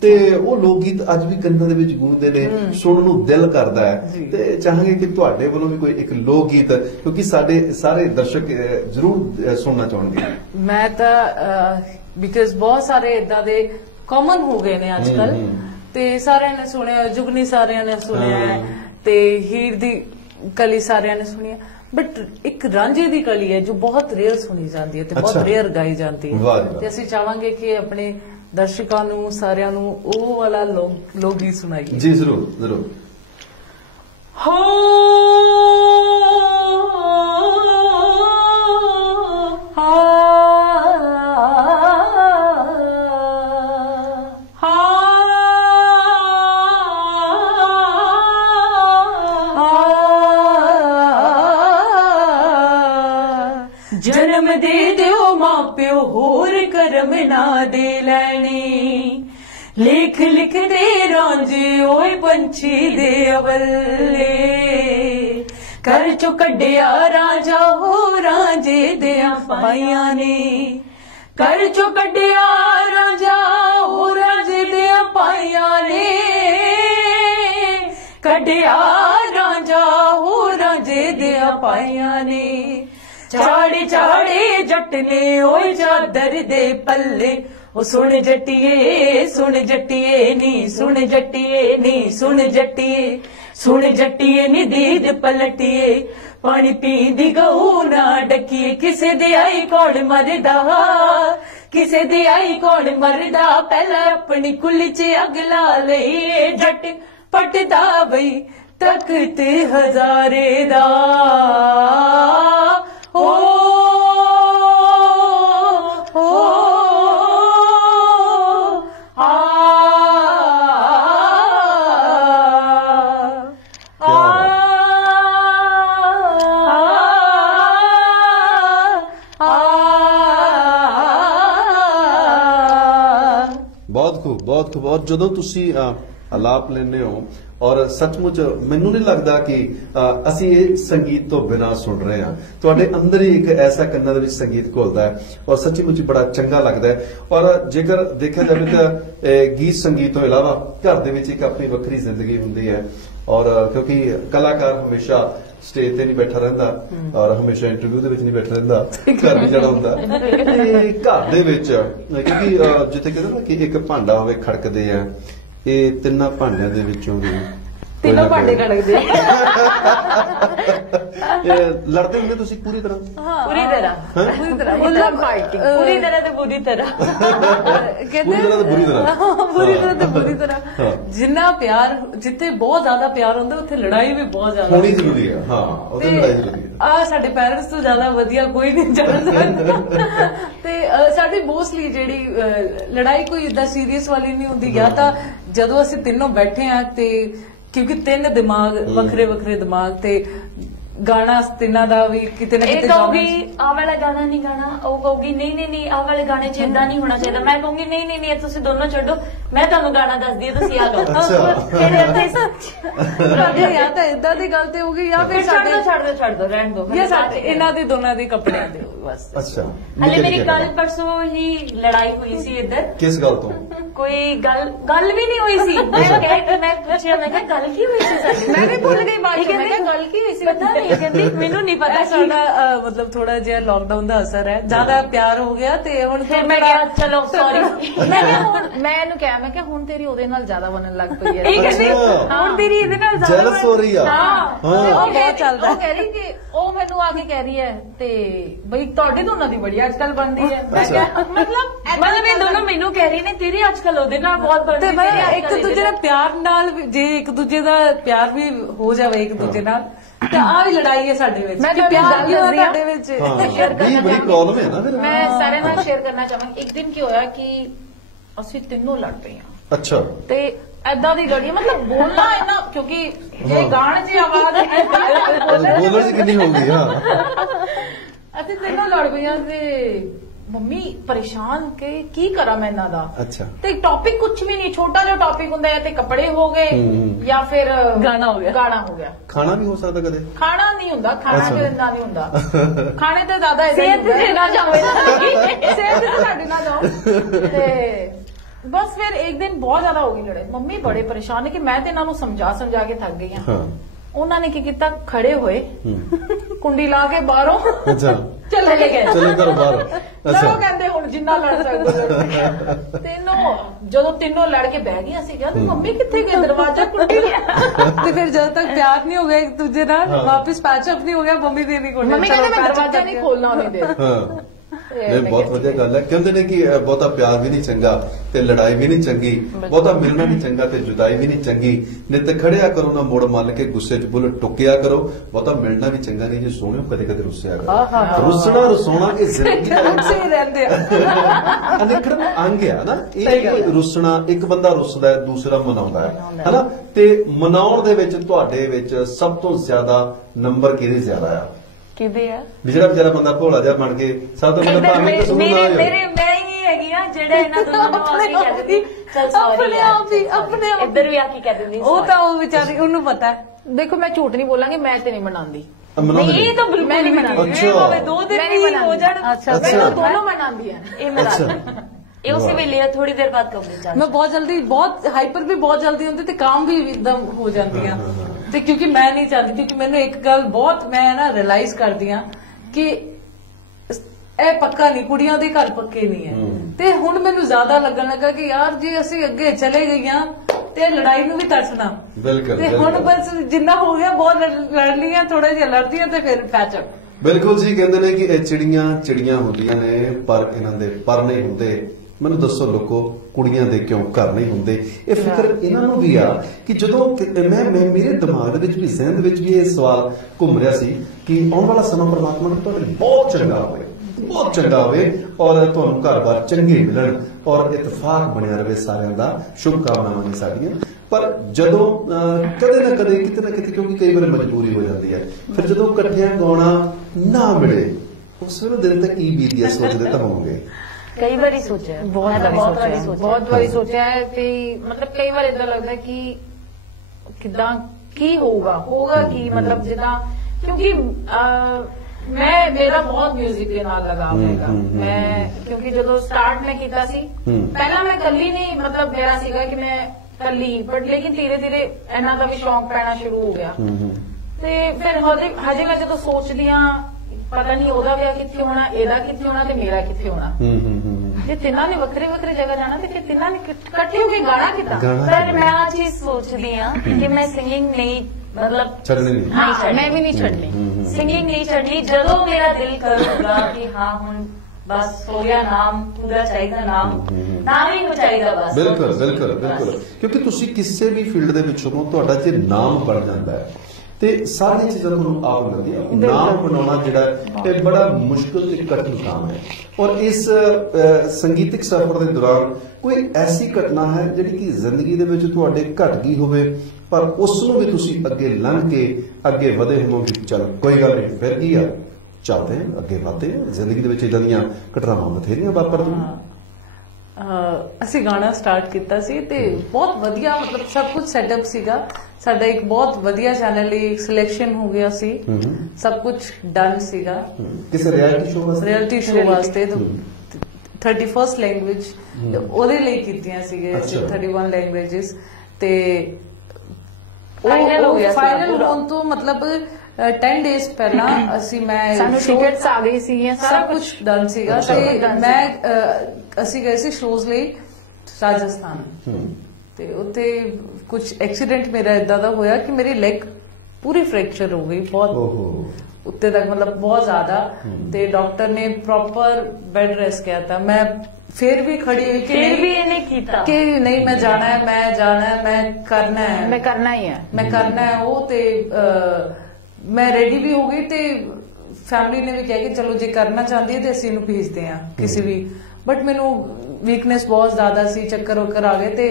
ਤੇ ਉਹ ਲੋਕ ਗੀਤ ਅੱਜ ਵੀ ਕੰਨਾਂ ਦੇ ਵਿੱਚ ਗੂੰਜਦੇ ਨੇ, ਸੁਣਨ ਨੂੰ ਦਿਲ ਕਰਦਾ ਹੈ। ਤੇ ਚਾਹਾਂਗੇ ਕਿ ਤੁਹਾਡੇ ਵੱਲੋਂ ਵੀ ਕੋਈ ਇੱਕ ਲੋਕ ਗੀਤ, ਕਿਉਂਕਿ ਸਾਡੇ ਸਾਰੇ ਦਰਸ਼ਕ ਜ਼ਰੂਰ ਸੁਣਨਾ ਚਾਹੁੰਦੇ। ਮੈਂ ਤਾਂ ਬਿਕਾਜ਼ ਬਹੁਤ ਸਾਰੇ ਇਦਾਂ ਦੇ ਕਾਮਨ ਹੋ ਗਏ ਨੇ ਅੱਜ ਕੱਲ, ਤੇ ਸਾਰਿਆਂ ਨੇ ਸੁਣਿਆ, ਜੁਗਨੀ ਸਾਰਿਆਂ ਨੇ ਸੁਣਿਆ ਤੇ ਹੀਰ ਦੀ ਕਲੀ ਸਾਰਿਆਂ ਨੇ ਸੁਣੀ, ਬਟ ਇੱਕ ਰਾਂਝੇ ਦੀ ਕਲੀ ਹੈ ਜੋ ਬਹੁਤ ਰੇਅਰ ਸੁਣੀ ਜਾਂਦੀ ਹੈ ਤੇ ਬਹੁਤ ਰੇਅਰ ਗਾਈ ਜਾਂਦੀ ਹੈ। ਤੇ ਅਸੀਂ ਚਾਹਾਂਗੇ ਕਿ ਆਪਣੇ ਦਰਸ਼ਕਾਂ ਨੂੰ ਸਾਰਿਆਂ ਨੂੰ ਉਹ ਵਾਲਾ ਲੋਕ ਗੀਤ ਸੁਣਾਈਏ। ਜੀ ਜ਼ਰੂਰ ਜ਼ਰੂਰ। जन्म दे दियो मां प्यो होर करम ना दे लैने, लेख लिख दे रांझे ओए पंछी दे अवले, घर चो कड्डिया रांझा हो रांझे दियां पाइयां ने, घर चो कड्डिया रांझा हो रांझे दियां पाइयां ने, कड्डिया रांझा हो रांझे दियां पाइयां ने। चाड़े चाड़े जट ने ओए चादर दे पल्ले, ओ सुन जट्टिए नी सुन जट्टिए नी सुन जट्टिए नी दीद पलटिए, पानी पींदी गऊ ना डकिए, किसे दे आई कौन मरदा, किसे दे आई कौन मरदा, पहला अपनी कुल च अग ला लईए, जट पटदा बई तख्त हजारे दा। ओ बहुत खूब। और ਜਦੋਂ ਤੁਸੀਂ ਆਲਾਪ ਲੈਂਦੇ ਹੋ ਔਰ ਸੱਚਮੁੱਚ ਮੈਨੂੰ ਨਹੀਂ ਲੱਗਦਾ ਕਿ ਅਸੀਂ ਇਹ ਸੰਗੀਤ ਤੋਂ ਬਿਨਾਂ ਸੁਣ ਰਹੇ ਹਾਂ, ਤੁਹਾਡੇ ਅੰਦਰ ਹੀ ਇੱਕ ਐਸਾ ਕੰਨਾਂ ਦੇ ਵਿੱਚ ਸੰਗੀਤ ਘੁਲਦਾ ਹੈ ਔਰ ਸੱਚੀ ਮੁੱਚੀ ਬੜਾ ਚੰਗਾ ਲੱਗਦਾ ਹੈ। ਔਰ ਜੇਕਰ ਦੇਖਿਆ ਜਾਵੇ ਤਾਂ ਗੀਤ ਸੰਗੀਤ ਤੋਂ ਇਲਾਵਾ ਘਰ ਦੇ ਵਿੱਚ ਇੱਕ ਆਪਣੀ ਵੱਖਰੀ ਜ਼ਿੰਦਗੀ ਹੁੰਦੀ ਹੈ ਔਰ ਕਿਉਂਕਿ ਕਲਾਕਾਰ ਹਮੇਸ਼ਾ ਸਟੇਜ ਤੇ ਨਹੀਂ ਬੈਠਾ ਰਹਿੰਦਾ ਔਰ ਹਮੇਸ਼ਾ ਇੰਟਰਵਿਊ ਦੇ ਵਿੱਚ ਨਹੀਂ ਬੈਠਾ ਰਹਿੰਦਾ, ਘਰ ਵੀ ਜਾਣਾ ਹੁੰਦਾ। ਤੇ ਘਰ ਦੇ ਵਿੱਚ ਕਿਉਂਕਿ ਜਿੱਥੇ ਕਹਿੰਦੇ ਨਾ ਕਿ ਇੱਕ ਭਾਂਡਾ ਹੋਵੇ ਖੜਕਦੇ ਆ, ਇਹ ਤਿੰਨਾਂ ਭਾਂਡਿਆਂ ਦੇ ਵਿੱਚੋਂ ਵੀ ਤਿੰਨੋਂ ਭਾਂਡੇ ਖੜਕਦੇ ਲੜਦੇ ਹੁੰਦੇ ਤੁਸੀਂ ਪੂਰੀ ਤਰ੍ਹਾਂ? ਪੂਰੀ ਤਰ੍ਹਾਂ ਮਤਲਬ ਪੂਰੀ ਤਰ੍ਹਾਂ ਤੇ ਬੁਰੀ ਤਰ੍ਹਾਂ, ਪੂਰੀ ਤਰ੍ਹਾਂ ਤੇ ਬੁਰੀ ਤਰ੍ਹਾਂ। ਜਿੰਨਾ ਪਿਆਰ, ਜਿੱਥੇ ਬਹੁਤ ਜ਼ਿਆਦਾ ਪਿਆਰ ਹੁੰਦਾ ਉੱਥੇ ਲੜਾਈ ਵੀ ਬਹੁਤ ਜ਼ਿਆਦਾ ਹੋਣੀ ਜ਼ਰੂਰੀ ਹੈ। ਹਾਂ, ਉੱਥੇ ਲੜਾਈ ਜ਼ਰੂਰੀ ਹੈ। ਸਾਡੇ ਪੈਰੈਂਟਸ ਤੋਂ ਜ਼ਿਆਦਾ ਵਧੀਆ ਕੋਈ ਨਹੀਂ ਜਾਣਦਾ। ਤੇ ਸਾਡੀ ਮੋਸਟਲੀ ਜਿਹੜੀ ਲੜਾਈ ਕੋਈ ਏਦਾਂ ਸੀਰੀਅਸ ਵਾਲੀ ਨਹੀਂ ਹੁੰਦੀ, ਜਾਂ ਤਾਂ ਜਦੋਂ ਅਸੀਂ ਤਿੰਨੋਂ ਬੈਠੇ ਆ ਤੇ ਕਿਉਂਕਿ ਤਿੰਨ ਦਿਮਾਗ ਵੱਖਰੇ ਵੱਖਰੇ ਦਿਮਾਗ ਤੇ ਗਾਣਾ ਤਿੰਨਾਂ ਦਾ ਵੀ ਕਿਤੇ ਨਾ ਕਿਤੇ ਕਹੂਗੀ ਆਹ ਵਾਲਾ ਗਾਣਾ ਨਹੀਂ ਗਾਣਾ, ਉਹ ਕਹੂਗੀ ਨਹੀਂ ਆਹ ਵਾਲੇ ਗਾਣੇ 'ਚ ਏਦਾਂ ਨਹੀਂ ਹੋਣਾ ਚਾਹੀਦਾ, ਮੈਂ ਕਹੂੰਗੀ ਨਹੀਂ ਤੁਸੀਂ ਦੋਨੋਂ ਛੱਡੋ, ਮੈਂ ਤੁਹਾਨੂੰ ਗਾਣਾ ਦੱਸਦੀ ਹਾਂ ਤੁਸੀਂ ਆ ਗਾਓ। ਜਾਂ ਤਾਂ ਏਦਾਂ ਦੀ ਗੱਲ ਤੇ ਹੋਗੀ ਜਾਂ ਫਿਰ ਛੱਡ ਦੋ ਰਹਿਣ ਦੋ, ਜਾਂ ਸਾਡੇ ਇਹਨਾਂ ਦੇ ਦੋਨਾਂ ਦੇ ਕੱਪੜਿਆਂ ਦੇ ਬਸ। ਅੱਛਾ, ਹਲੇ ਮੇਰੀ ਕੱਲ ਪਰਸੋਂ ਹੀ ਲੜਾਈ ਹੋਈ ਸੀ ਇੱਧਰ। ਕਿਸ ਗੱਲ ਤੋਂ? ਕੋਈ ਗੱਲ ਵੀ ਨਹੀਂ ਹੋਈ ਸੀ। ਮੈਂ ਪੁੱਛਿਆ, ਮੈਂ ਕਿਹਾ ਗੱਲ ਕੀ ਹੋਈ ਸੀ ਸਾਡੀ, ਮੈਂ ਵੀ ਭੁੱਲ ਗਈ ਬਾਅਦ ਚ, ਮੈਂ ਕਿਹਾ ਗੱਲ ਕੀ ਹੋਈ ਸੀ, ਪਤਾ ਨਹੀਂ, ਕਹਿੰਦੀ ਮੈਨੂੰ ਨਹੀਂ ਪਤਾ। ਸਾਡਾ ਮਤਲਬ ਥੋੜਾ ਜਿਹਾ ਲਾਕਡਾਊਨ ਦਾ ਅਸਰ ਹੈ, ਜ਼ਿਆਦਾ ਪਿਆਰ ਹੋ ਗਿਆ ਤੇ ਹੁਣ ਫਿਰ ਮੈਂ ਕਿਹਾ ਚਲੋ ਸੌਰੀ। ਮੈਂ ਇਹਨੂੰ ਕਿਹਾ, ਮੈਂ ਕਿਹਾ ਹੁਣ ਤੇਰੀ ਉਹਦੇ ਨਾਲ ਜ਼ਿਆਦਾ ਬਣਨ ਲੱਗ ਪਈ ਹੈ, ਹੁਣ ਤੇਰੀ ਇਹਦੇ ਨਾਲ ਜੈਲਸ ਹੋ ਰਹੀ ਆ। ਉਹ ਕਹਿ ਰਹੀ ਕਿ ਉਹ ਮੈਨੂੰ ਆ ਕੇ ਕਹਿ ਰਹੀ ਹੈ ਤੇ ਬਈ ਤੁਹਾਡੇ ਦੋਨਾਂ ਦੀ ਬੜੀ ਅੱਜ ਕੱਲ ਬਣਦੀ ਹੈ। ਮੈਂ ਕਿਹਾ ਮਤਲਬ ਇਹ ਦੋਨੋਂ ਮੈਨੂੰ ਕਹਿ ਰਹੀ ਨੇ ਤੇਰੀ ਅੱਜ ਕੱਲ ਉਹਦੇ ਨਾਲ ਬਹੁਤ ਬਣਦੀ ਹੈ। ਇੱਕ ਦੂਜੇ ਨਾਲ ਪਿਆਰ ਨਾਲ, ਜੇ ਇੱਕ ਦੂਜੇ ਦਾ ਪਿਆਰ ਵੀ ਹੋ ਜਾਵੇ ਇੱਕ ਦੂਜੇ ਨਾਲ, ਤਾਂ ਆਹ ਵੀ ਲੜਾਈ ਹੈ ਸਾਡੇ ਵਿੱਚ। ਮੈਂ ਪਿਆਰ ਕਿਉਂ ਸਾਡੇ ਵਿੱਚ ਸ਼ੇਅਰ ਕਰਨਾ ਪ੍ਰੋਬਲਮ ਹੈ ਨਾ ਫਿਰ। ਮੈਂ ਸਾਰਿਆਂ ਨਾਲ ਸ਼ੇਅਰ ਕਰਨਾ ਚਾਹਾਂਗੀ। ਇੱਕ ਦਿਨ ਕੀ ਹੋਇਆ ਕਿ ਅਸੀਂ ਤਿੰਨੋਂ ਲੜ ਪਏ ਹਾਂ। ਅੱਛਾ। ਤੇ ਏਦਾਂ ਦੀ ਲੜੀ, ਮਤਲਬ ਬੋਲਣਾ ਇੰਨਾ, ਕਿਉਂਕਿ ਇਹ ਗਾਣ ਦੀ ਆਵਾਜ਼ ਬੋਲਣ ਦੀ ਕਿੰਨੀ ਹੋਊਗੀ। ਹਾਂ, ਅਸੀਂ ਤਿੰਨੋਂ ਲੜ ਪਈਆਂ ਤੇ ਮੰਮੀ ਪਰੇਸ਼ਾਨ ਕਿ ਕੀ ਕਰਾਂ ਮੈਂ ਇਹਨਾਂ ਦਾ। ਅੱਛਾ। ਤੇ ਟੌਪਿਕ ਕੁਝ ਵੀ ਨਹੀਂ, ਛੋਟਾ ਜਿਹਾ ਟੌਪਿਕ ਹੁੰਦਾ ਹੈ ਤੇ ਕੱਪੜੇ ਹੋ ਗਏ ਜਾਂ ਫਿਰ ਗਾਣਾ ਹੋ ਗਿਆ। ਖਾਣਾ ਵੀ ਹੋ ਸਕਦਾ ਕਦੇ? ਖਾਣਾ ਨਹੀਂ ਹੁੰਦਾ, ਖਾਣਾ ਫਿਰ ਇੰਨਾ ਨਹੀਂ ਹੁੰਦਾ। ਖਾਣੇ ਤੇ ਜ਼ਿਆਦਾ ਸਿਹਤ ਤੇ ਨਾ ਜਾਵੇ, ਸਿਹਤ ਤੇ ਸਾਡੀ ਨਾ ਜਾਓ। ਤੇ ਬਸ ਫਿਰ ਇੱਕ ਦਿਨ ਬਹੁਤ ਜ਼ਿਆਦਾ ਹੋ ਗਈ ਲੜੇ। ਮੰਮੀ ਬੜੇ ਪਰੇਸ਼ਾਨ ਨੇ ਕਿ ਮੈਂ ਤੇ ਇਹਨਾਂ ਨੂੰ ਸਮਝਾ ਕੇ ਥੱਕ ਗਈ ਹਾਂ। ਉਹਨਾਂ ਨੇ ਕੀ ਕੀਤਾ, ਖੜੇ ਹੋਏ ਕੁੰਡੀ ਲਾ ਕੇ ਬਾਹਰੋਂ ਅੱਛਾ ਚਲੇ ਗਏ। ਚਲੇ ਘਰੋਂ ਬਾਹਰ। ਚਲੋ ਕਹਿੰਦੇ ਹੁਣ ਜਿੰਨਾ ਲੜ ਸਕਦੇ ਜਦੋਂ ਤਿੰਨੋਂ ਲੜ ਕੇ ਬਹਿ ਗਈਆਂ ਸੀ, ਕਹਿੰਦੇ ਮੰਮੀ ਕਿੱਥੇ ਗਏ, ਦਰਵਾਜ਼ਾ ਕੁੰਡੀ ਲਿਆ। ਤੇ ਫਿਰ ਜਦੋਂ ਤੱਕ ਪਿਆਰ ਨਹੀਂ ਹੋ ਗਿਆ ਇੱਕ ਦੂਜੇ ਨਾਲ, ਵਾਪਸ ਪੈਚ ਅਪ ਨਹੀਂ ਹੋ ਗਿਆ, ਮੰਮੀ ਦੇ ਨਹੀਂ ਮੰਮੀ ਕਹਿੰਦੇ ਮੈਂ ਦਰਵਾਜ਼ਾ ਨਹੀਂ ਖੋਲਣਾ ਉਹਨੇ ਦੇ। ਨਹੀਂ, ਬਹੁਤ ਵਧੀਆ ਗੱਲ ਹੈ। ਕਹਿੰਦੇ ਨੇ ਕਿ ਬਹੁਤਾ ਪਿਆਰ ਵੀ ਨਹੀਂ ਚੰਗਾ ਤੇ ਲੜਾਈ ਵੀ ਨਹੀਂ ਚੰਗੀ, ਬਹੁਤਾ ਮਿਲਣਾ ਨਹੀਂ ਚੰਗਾ ਤੇ ਜੁਦਾਈ ਵੀ ਨਹੀਂ ਚੰਗੀ। ਨਿੱਤ ਖੜਿਆ ਕਰੋ ਨਾ ਮੁੜ ਮੱਲ ਕੇ, ਗੁੱਸੇ 'ਚ ਬੁੱਲ ਟੁੱਕਿਆ ਕਰੋ। ਬਹੁਤਾ ਮਿਲਣਾ ਵੀ ਚੰਗਾ ਨਹੀਂ ਜੀ, ਸੋਹਣਿਓ ਕਦੇ ਕਦੇ ਰੁੱਸਿਆ ਕਰੋ। ਰੁੱਸਣਾ ਰੁਸਾਉਣਾ ਇਹ ਜ਼ਿੰਦਗੀ ਦਾ ਰਹਿੰਦੇ ਅਨਿਖੜਵਾਂ ਅੰਗ ਹੈ ਨਾ। ਇਹ ਰੁੱਸਣਾ, ਇੱਕ ਬੰਦਾ ਰੁੱਸਦਾ ਹੈ, ਦੂਸਰਾ ਮਨਾਉਂਦਾ ਹੈ ਹਨਾ। ਤੇ ਮਨਾਉਣ ਦੇ ਵਿੱਚ ਤੁਹਾਡੇ ਵਿੱਚ ਸਭ ਤੋਂ ਜ਼ਿਆਦਾ ਨੰਬਰ ਕਿਹਦੇ ਜ਼ਿਆਦਾ ਆ? ਕਿਹਦੇ ਆ? ਜਿਹੜਾ ਵਿਚਾਰਾ ਬੰਦਾ ਭੋਲਾ ਜਿਹਾ ਬਣ ਕੇ ਸਭ ਤੋਂ ਪਹਿਲਾਂ ਭਾਵੇਂ ਮੈਂ ਹੀ ਹੈਗੀ ਆ ਜਿਹੜਾ ਇਹਨਾਂ ਦੋਨਾਂ ਨੂੰ ਆ ਕੇ ਕਹਿ ਦਿੰਦੀ ਚੱਲ ਸੌਰੀ, ਆਪਣੇ ਆਪ ਹੀ ਇੱਧਰ ਵੀ ਆ ਕੇ ਕਹਿ ਦਿੰਦੀ ਉਹ ਤਾਂ ਉਹ ਵਿਚਾਰੀ ਉਹਨੂੰ ਪਤਾ देखो मैं झूठ नहीं बोलांगी, मैं तो नहीं मनांदी। ਇਹ ਤਾਂ ਬਿਲਕੁਲ ਨਹੀਂ ਮਨਾਉਂਦੀ। ਅੱਛਾ। ਭਾਵੇਂ 2 ਦਿਨ ਵੀ ਹੋ ਜਾਣ। अच्छा मैं तो दोनों मनांदी है। ਇਹ ਮੈਂ ਦੱਸਦੀ ਇਹ ਉਸੇ ਵੇਲੇ ਥੋੜੀ ਦੇਰ ਬਾਅਦ ਕੰਪਲੀਟ मैं बहुत जल्दी, बहुत हाइपर भी बहुत जल्दी होती ते काम भी एकदम हो जाती हैं ते क्योंकि मैं नहीं चाहती, क्योंकि मैंने एक गल बहुत मैं ना रियलाइज कर दी कि ਇਹ ਪੱਕਾ ਨਹੀਂ, ਕੁੜੀਆਂ ਦੇ ਘਰ ਪੱਕੇ ਨਹੀਂ ਹੈ। ਤੇ ਹੁਣ ਮੈਨੂੰ ਜ਼ਿਆਦਾ ਲੱਗਣ ਲੱਗਾ ਕਿ ਯਾਰ ਜੇ ਅਸੀਂ ਅੱਗੇ ਚਲੇ ਗਈਆਂ ਤੇ ਲੜਾਈ ਨੂੰ ਵੀ ਤਰਸਣਾ। ਬਿਲਕੁਲ ਤੇ ਹੁਣ ਬਸ ਜਿੰਨਾ ਹੋ ਗਿਆ ਬਹੁਤ ਲੜ ਲਈਆਂ, ਥੋੜਾ ਜਿਹਾ ਲੜਦੀਆਂ ਤੇ ਫਿਰ ਪੈਚਅਪ। ਬਿਲਕੁਲ ਜੀ, ਕਹਿੰਦੇ ਨੇ ਕਿ ਇਹ ਚਿੜੀਆਂ ਹੁੰਦੀਆਂ ਨੇ ਪਰ ਇਹਨਾਂ ਦੇ ਪਰ ਨਹੀਂ ਹੁੰਦੇ। ਮੈਨੂੰ ਦੱਸੋ ਲੋਕੋ, ਕੁੜੀਆਂ ਦੇ ਕਿਉਂ ਘਰ ਨਹੀਂ ਹੁੰਦੇ? ਇਹ ਫਿਕਰ ਇਹਨਾਂ ਨੂੰ ਵੀ ਆ ਕਿ ਜਦੋਂ ਮੈਂ ਮੇਰੇ ਦਿਮਾਗ ਦੇ ਵਿੱਚ ਵੀ, ਜ਼ਿਹਨ ਦੇ ਵਿੱਚ ਵੀ ਇਹ ਸਵਾਲ ਘੁੰਮ ਰਿਹਾ ਸੀ ਕਿ ਆਉਣ ਵਾਲਾ ਸਮਾਂ ਪਰਮਾਤਮਾ ਨੂੰ ਤੁਹਾਡੇ ਬਹੁਤ ਚੰਗਾ ਹੋਵੇ, ਬਹੁਤ ਚੰਗਾ ਹੋਵੇ ਔਰ ਤੁਹਾਨੂੰ ਘਰ-ਬਾਰ ਚੰਗੇ ਮਿਲਣ ਔਰ ਇਤਫਾਕ ਬਣਿਆ ਰਹੇ ਸਾਰਿਆਂ ਦਾ। ਸ਼ੁਭ ਕਾਮਨਾਵਾਂ ਨੇ ਸਾਡੀਆਂ। ਪਰ ਜਦੋਂ ਕਦੇ ਨਾ ਕਦੇ ਕਿਤੇ ਨਾ ਕਿਤੇ, ਕਿਉਂਕਿ ਕਈ ਵਾਰ ਮਜਬੂਰੀ ਹੋ ਜਾਂਦੀ ਹੈ, ਫਿਰ ਜਦੋਂ ਇਕੱਠਿਆਂ ਗਾਉਣਾ ਨਾ ਮਿਲੇ ਉਸ ਵੇਲੇ ਦਿਨ ਤੱਕ ਕੀ ਬੀਤਦੀ ਹੈ, ਸੋਚਦੇ ਤਾਂ ਹੋਵੋਗੇ। ਕਈ ਵਾਰੀ ਸੋਚਿਆ, ਬਹੁਤ ਵਾਰੀ ਸੋਚਿਆ ਹੈ ਤੇ ਮਤਲਬ ਕਈ ਵਾਰ ਇਦਾਂ ਲੱਗਦਾ ਕਿ ਕਿਦਾਂ ਕੀ ਹੋਊਗਾ ਕੀ, ਮਤਲਬ ਜਿੱਦਾਂ ਕਿਉਂਕਿ ਮੇਰਾ ਬਹੁਤ ਮਿਊਜ਼ਿਕ ਦੇ ਨਾਲ ਲਗਾਵ ਹੈਗਾ। ਮੈਂ ਕਿਉਂਕਿ ਜਦੋਂ ਸਟਾਰਟ ਮੈਂ ਕੀਤਾ ਸੀ, ਪਹਿਲਾਂ ਮੈਂ ਕੱਲੀ ਨਹੀਂ, ਮਤਲਬ ਮੇਰਾ ਸੀਗਾ ਕਿ ਮੈਂ ਕੱਲੀ, ਬਟ ਲੇਕਿਨ ਧੀਰੇ ਧੀਰੇ ਇਹਨਾਂ ਦਾ ਵੀ ਸ਼ੌਂਕ ਪੈਣਾ ਸ਼ੁਰੂ ਹੋ ਗਿਆ। ਤੇ ਫਿਰ ਹਜੇ ਮੈਂ ਜਦੋਂ ਸੋਚਦੀ ਹਾਂ ਪਤਾ ਨਹੀਂ ਉਹਦਾ ਵਿਆਹ ਕਿੱਥੇ ਹੋਣਾ, ਇਹਦਾ ਕਿੱਥੇ ਹੋਣਾ ਤੇ ਮੇਰਾ ਕਿੱਥੇ ਹੋਣਾ। ਜੇ ਤਿੰਨਾਂ ਨੇ ਵੱਖਰੇ ਵੱਖਰੇ ਜਗ੍ਹਾ ਜਾਣਾ ਤੇ ਫਿਰ ਤਿੰਨਾਂ ਨੇ ਇਕੱਠੇ ਹੋ ਕੇ ਗਾਣਾ ਕਿੱਦਾਂ? ਪਰ ਮੈਂ ਆ ਚੀਜ਼ ਸੋਚਦੀ ਹਾਂ ਕਿ ਮੈਂ ਸਿੰਗਿੰਗ ਨਹੀਂ, ਮਤਲਬ ਛੱਡਣੀ ਨਹੀਂ, ਮੈਂ ਵੀ ਨਹੀਂ ਛੱਡਣੀ, ਸਿੰਗਿੰਗ ਨਹੀਂ ਛੱਡਣੀ। ਜਦੋਂ ਮੇਰਾ ਦਿਲ ਕਰੂਗਾ ਕਿ ਹਾਂ ਹੁਣ ਬਸ ਹੋ ਗਿਆ, ਨਾਮ ਪੂਰਾ ਚਾਹੀਦਾ, ਨਾਮ ਹੀ ਹੋ ਚਾਹੀਦਾ ਬਸ। ਬਿਲਕੁਲ ਬਿਲਕੁਲ ਬਿਲਕੁਲ, ਕਿਉਂਕਿ ਤੁਸੀਂ ਕਿਸੇ ਵੀ ਫੀਲਡ ਦੇ ਵਿੱਚ ਹੋ, ਤੁਹਾਡਾ ਜੇ ਨਾਮ ਬਣ ਜਾਂਦਾ ਹੈ ਤੇ ਸਾਰੀਆਂ ਚੀਜ਼ਾਂ ਤੁਹਾਨੂੰ ਆਪ ਮਿਲਦੀਆਂ। ਨਾਮ ਬਣਾਉਣਾ ਜਿਹੜਾ ਇਹ ਬੜਾ ਮੁਸ਼ਕਿਲ ਤੇ ਕਠਿਨ ਕੰਮ ਹੈ। ਔਰ ਇਸ ਸੰਗੀਤਿਕ ਸਫ਼ਰ ਦੇ ਦੌਰਾਨ ਕੋਈ ਐਸੀ ਘਟਨਾ ਹੈ ਜਿਹੜੀ ਕਿ ਜ਼ਿੰਦਗੀ ਦੇ ਵਿੱਚ ਤੁਹਾਡੇ ਘਟ ਗਈ ਹੋਵੇ ਪਰ ਉਸ ਨੂੰ ਵੀ ਤੁਸੀਂ ਅੱਗੇ ਲੰਘ ਕੇ ਅੱਗੇ ਵਧੇ ਹੋਵੋਗੇ? ਚਲ ਕੋਈ ਗੱਲ ਨਹੀਂ, ਫਿਰ ਕੀ ਆ, ਚੱਲਦੇ ਹਾਂ ਅੱਗੇ ਵਧਦੇ ਹਾਂ। ਜ਼ਿੰਦਗੀ ਦੇ ਵਿੱਚ ਇਦਾਂ ਦੀਆਂ ਘਟਨਾਵਾਂ ਬਥੇਰੀਆਂ ਵਾਪਰਦੀਆਂ। ਅਸੀਂ ਗਾਣਾ ਸਟਾਰਟ ਕੀਤਾ ਸੀ ਤੇ ਬਹੁਤ ਵਧੀਆ, ਮਤਲਬ ਸਭ ਕੁਝ ਸੈਟਅਪ ਸੀਗਾ ਸਾਡਾ। ਇੱਕ ਬਹੁਤ ਵਧੀਆ ਚੈਨਲ ਲਈ ਸਿਲੈਕਸ਼ਨ ਹੋ ਗਿਆ ਸੀ, ਸਭ ਕੁਝ ਡਨ ਸੀਗਾ। ਕਿਸੇ ਰਿਐਲਿਟੀ ਸ਼ੋਅ ਵਾਸਤੇ 31st ਲੈਂਗੁਏਜ ਉਹਦੇ ਲਈ ਕੀਤੀਆਂ ਸੀਗੇ 31 ਲੈਂਗੁਏਜਸ। ਤੇ ਫਾਈਨਲ ਹੋ ਗਿਆ, ਫਾਈਨਲ ਹੋਣ ਤੋਂ ਮਤਲਬ 10 ਡੇਜ਼ ਪਹਿਲਾਂ ਸਾਨੂੰ ਟਿਕਟਸ ਆ ਗਈ ਸੀ, ਸਭ ਕੁਝ ਡਨ ਸੀਗਾ। ਤੇ ਅਸੀਂ ਗਏ ਸੀ ਸ਼ੋਜ਼ ਲਈ ਰਾਜਸਥਾਨ ਤੇ ਉੱਥੇ ਕੁਝ ਐਕਸੀਡੈਂਟ ਮੇਰਾ ਇਦਾਂ ਦਾ ਹੋਇਆ ਕਿ ਮੇਰੀ ਲੈਗ ਪੂਰੀ ਫ੍ਰੈਕਚਰ ਹੋ ਗਈ, ਬਹੁਤ ਉੱਤੇ ਤੱਕ, ਮਤਲਬ ਬਹੁਤ ਜ਼ਿਆਦਾ। ਤੇ ਡਾਕਟਰ ਨੇ ਪ੍ਰੋਪਰ ਬੈੱਡ ਰੈਸਟ ਕਿਹਾ था। मैं फिर भी खड़ी हुई कि फिर भी इन्हें कीता कि नहीं, मैं जाना है, मैं जाना है, मैं करना है, मैं करना ही है, मैं करना है। वो ते मैं रेडी भी हो गई ते फैमिली ने भी कहा कि चलो जे करना चाहती है तो ਅਸੀਂ ਇਹਨੂੰ ਭੇਜਦੇ ਆ ਕਿਸੇ ਵੀ। ਬਟ ਮੈਨੂੰ ਵੀਕਨੈਸ ਬਹੁਤ ਜ਼ਿਆਦਾ ਸੀ, ਚੱਕਰ ਵਕਰ ਆ ਗਏ ਤੇ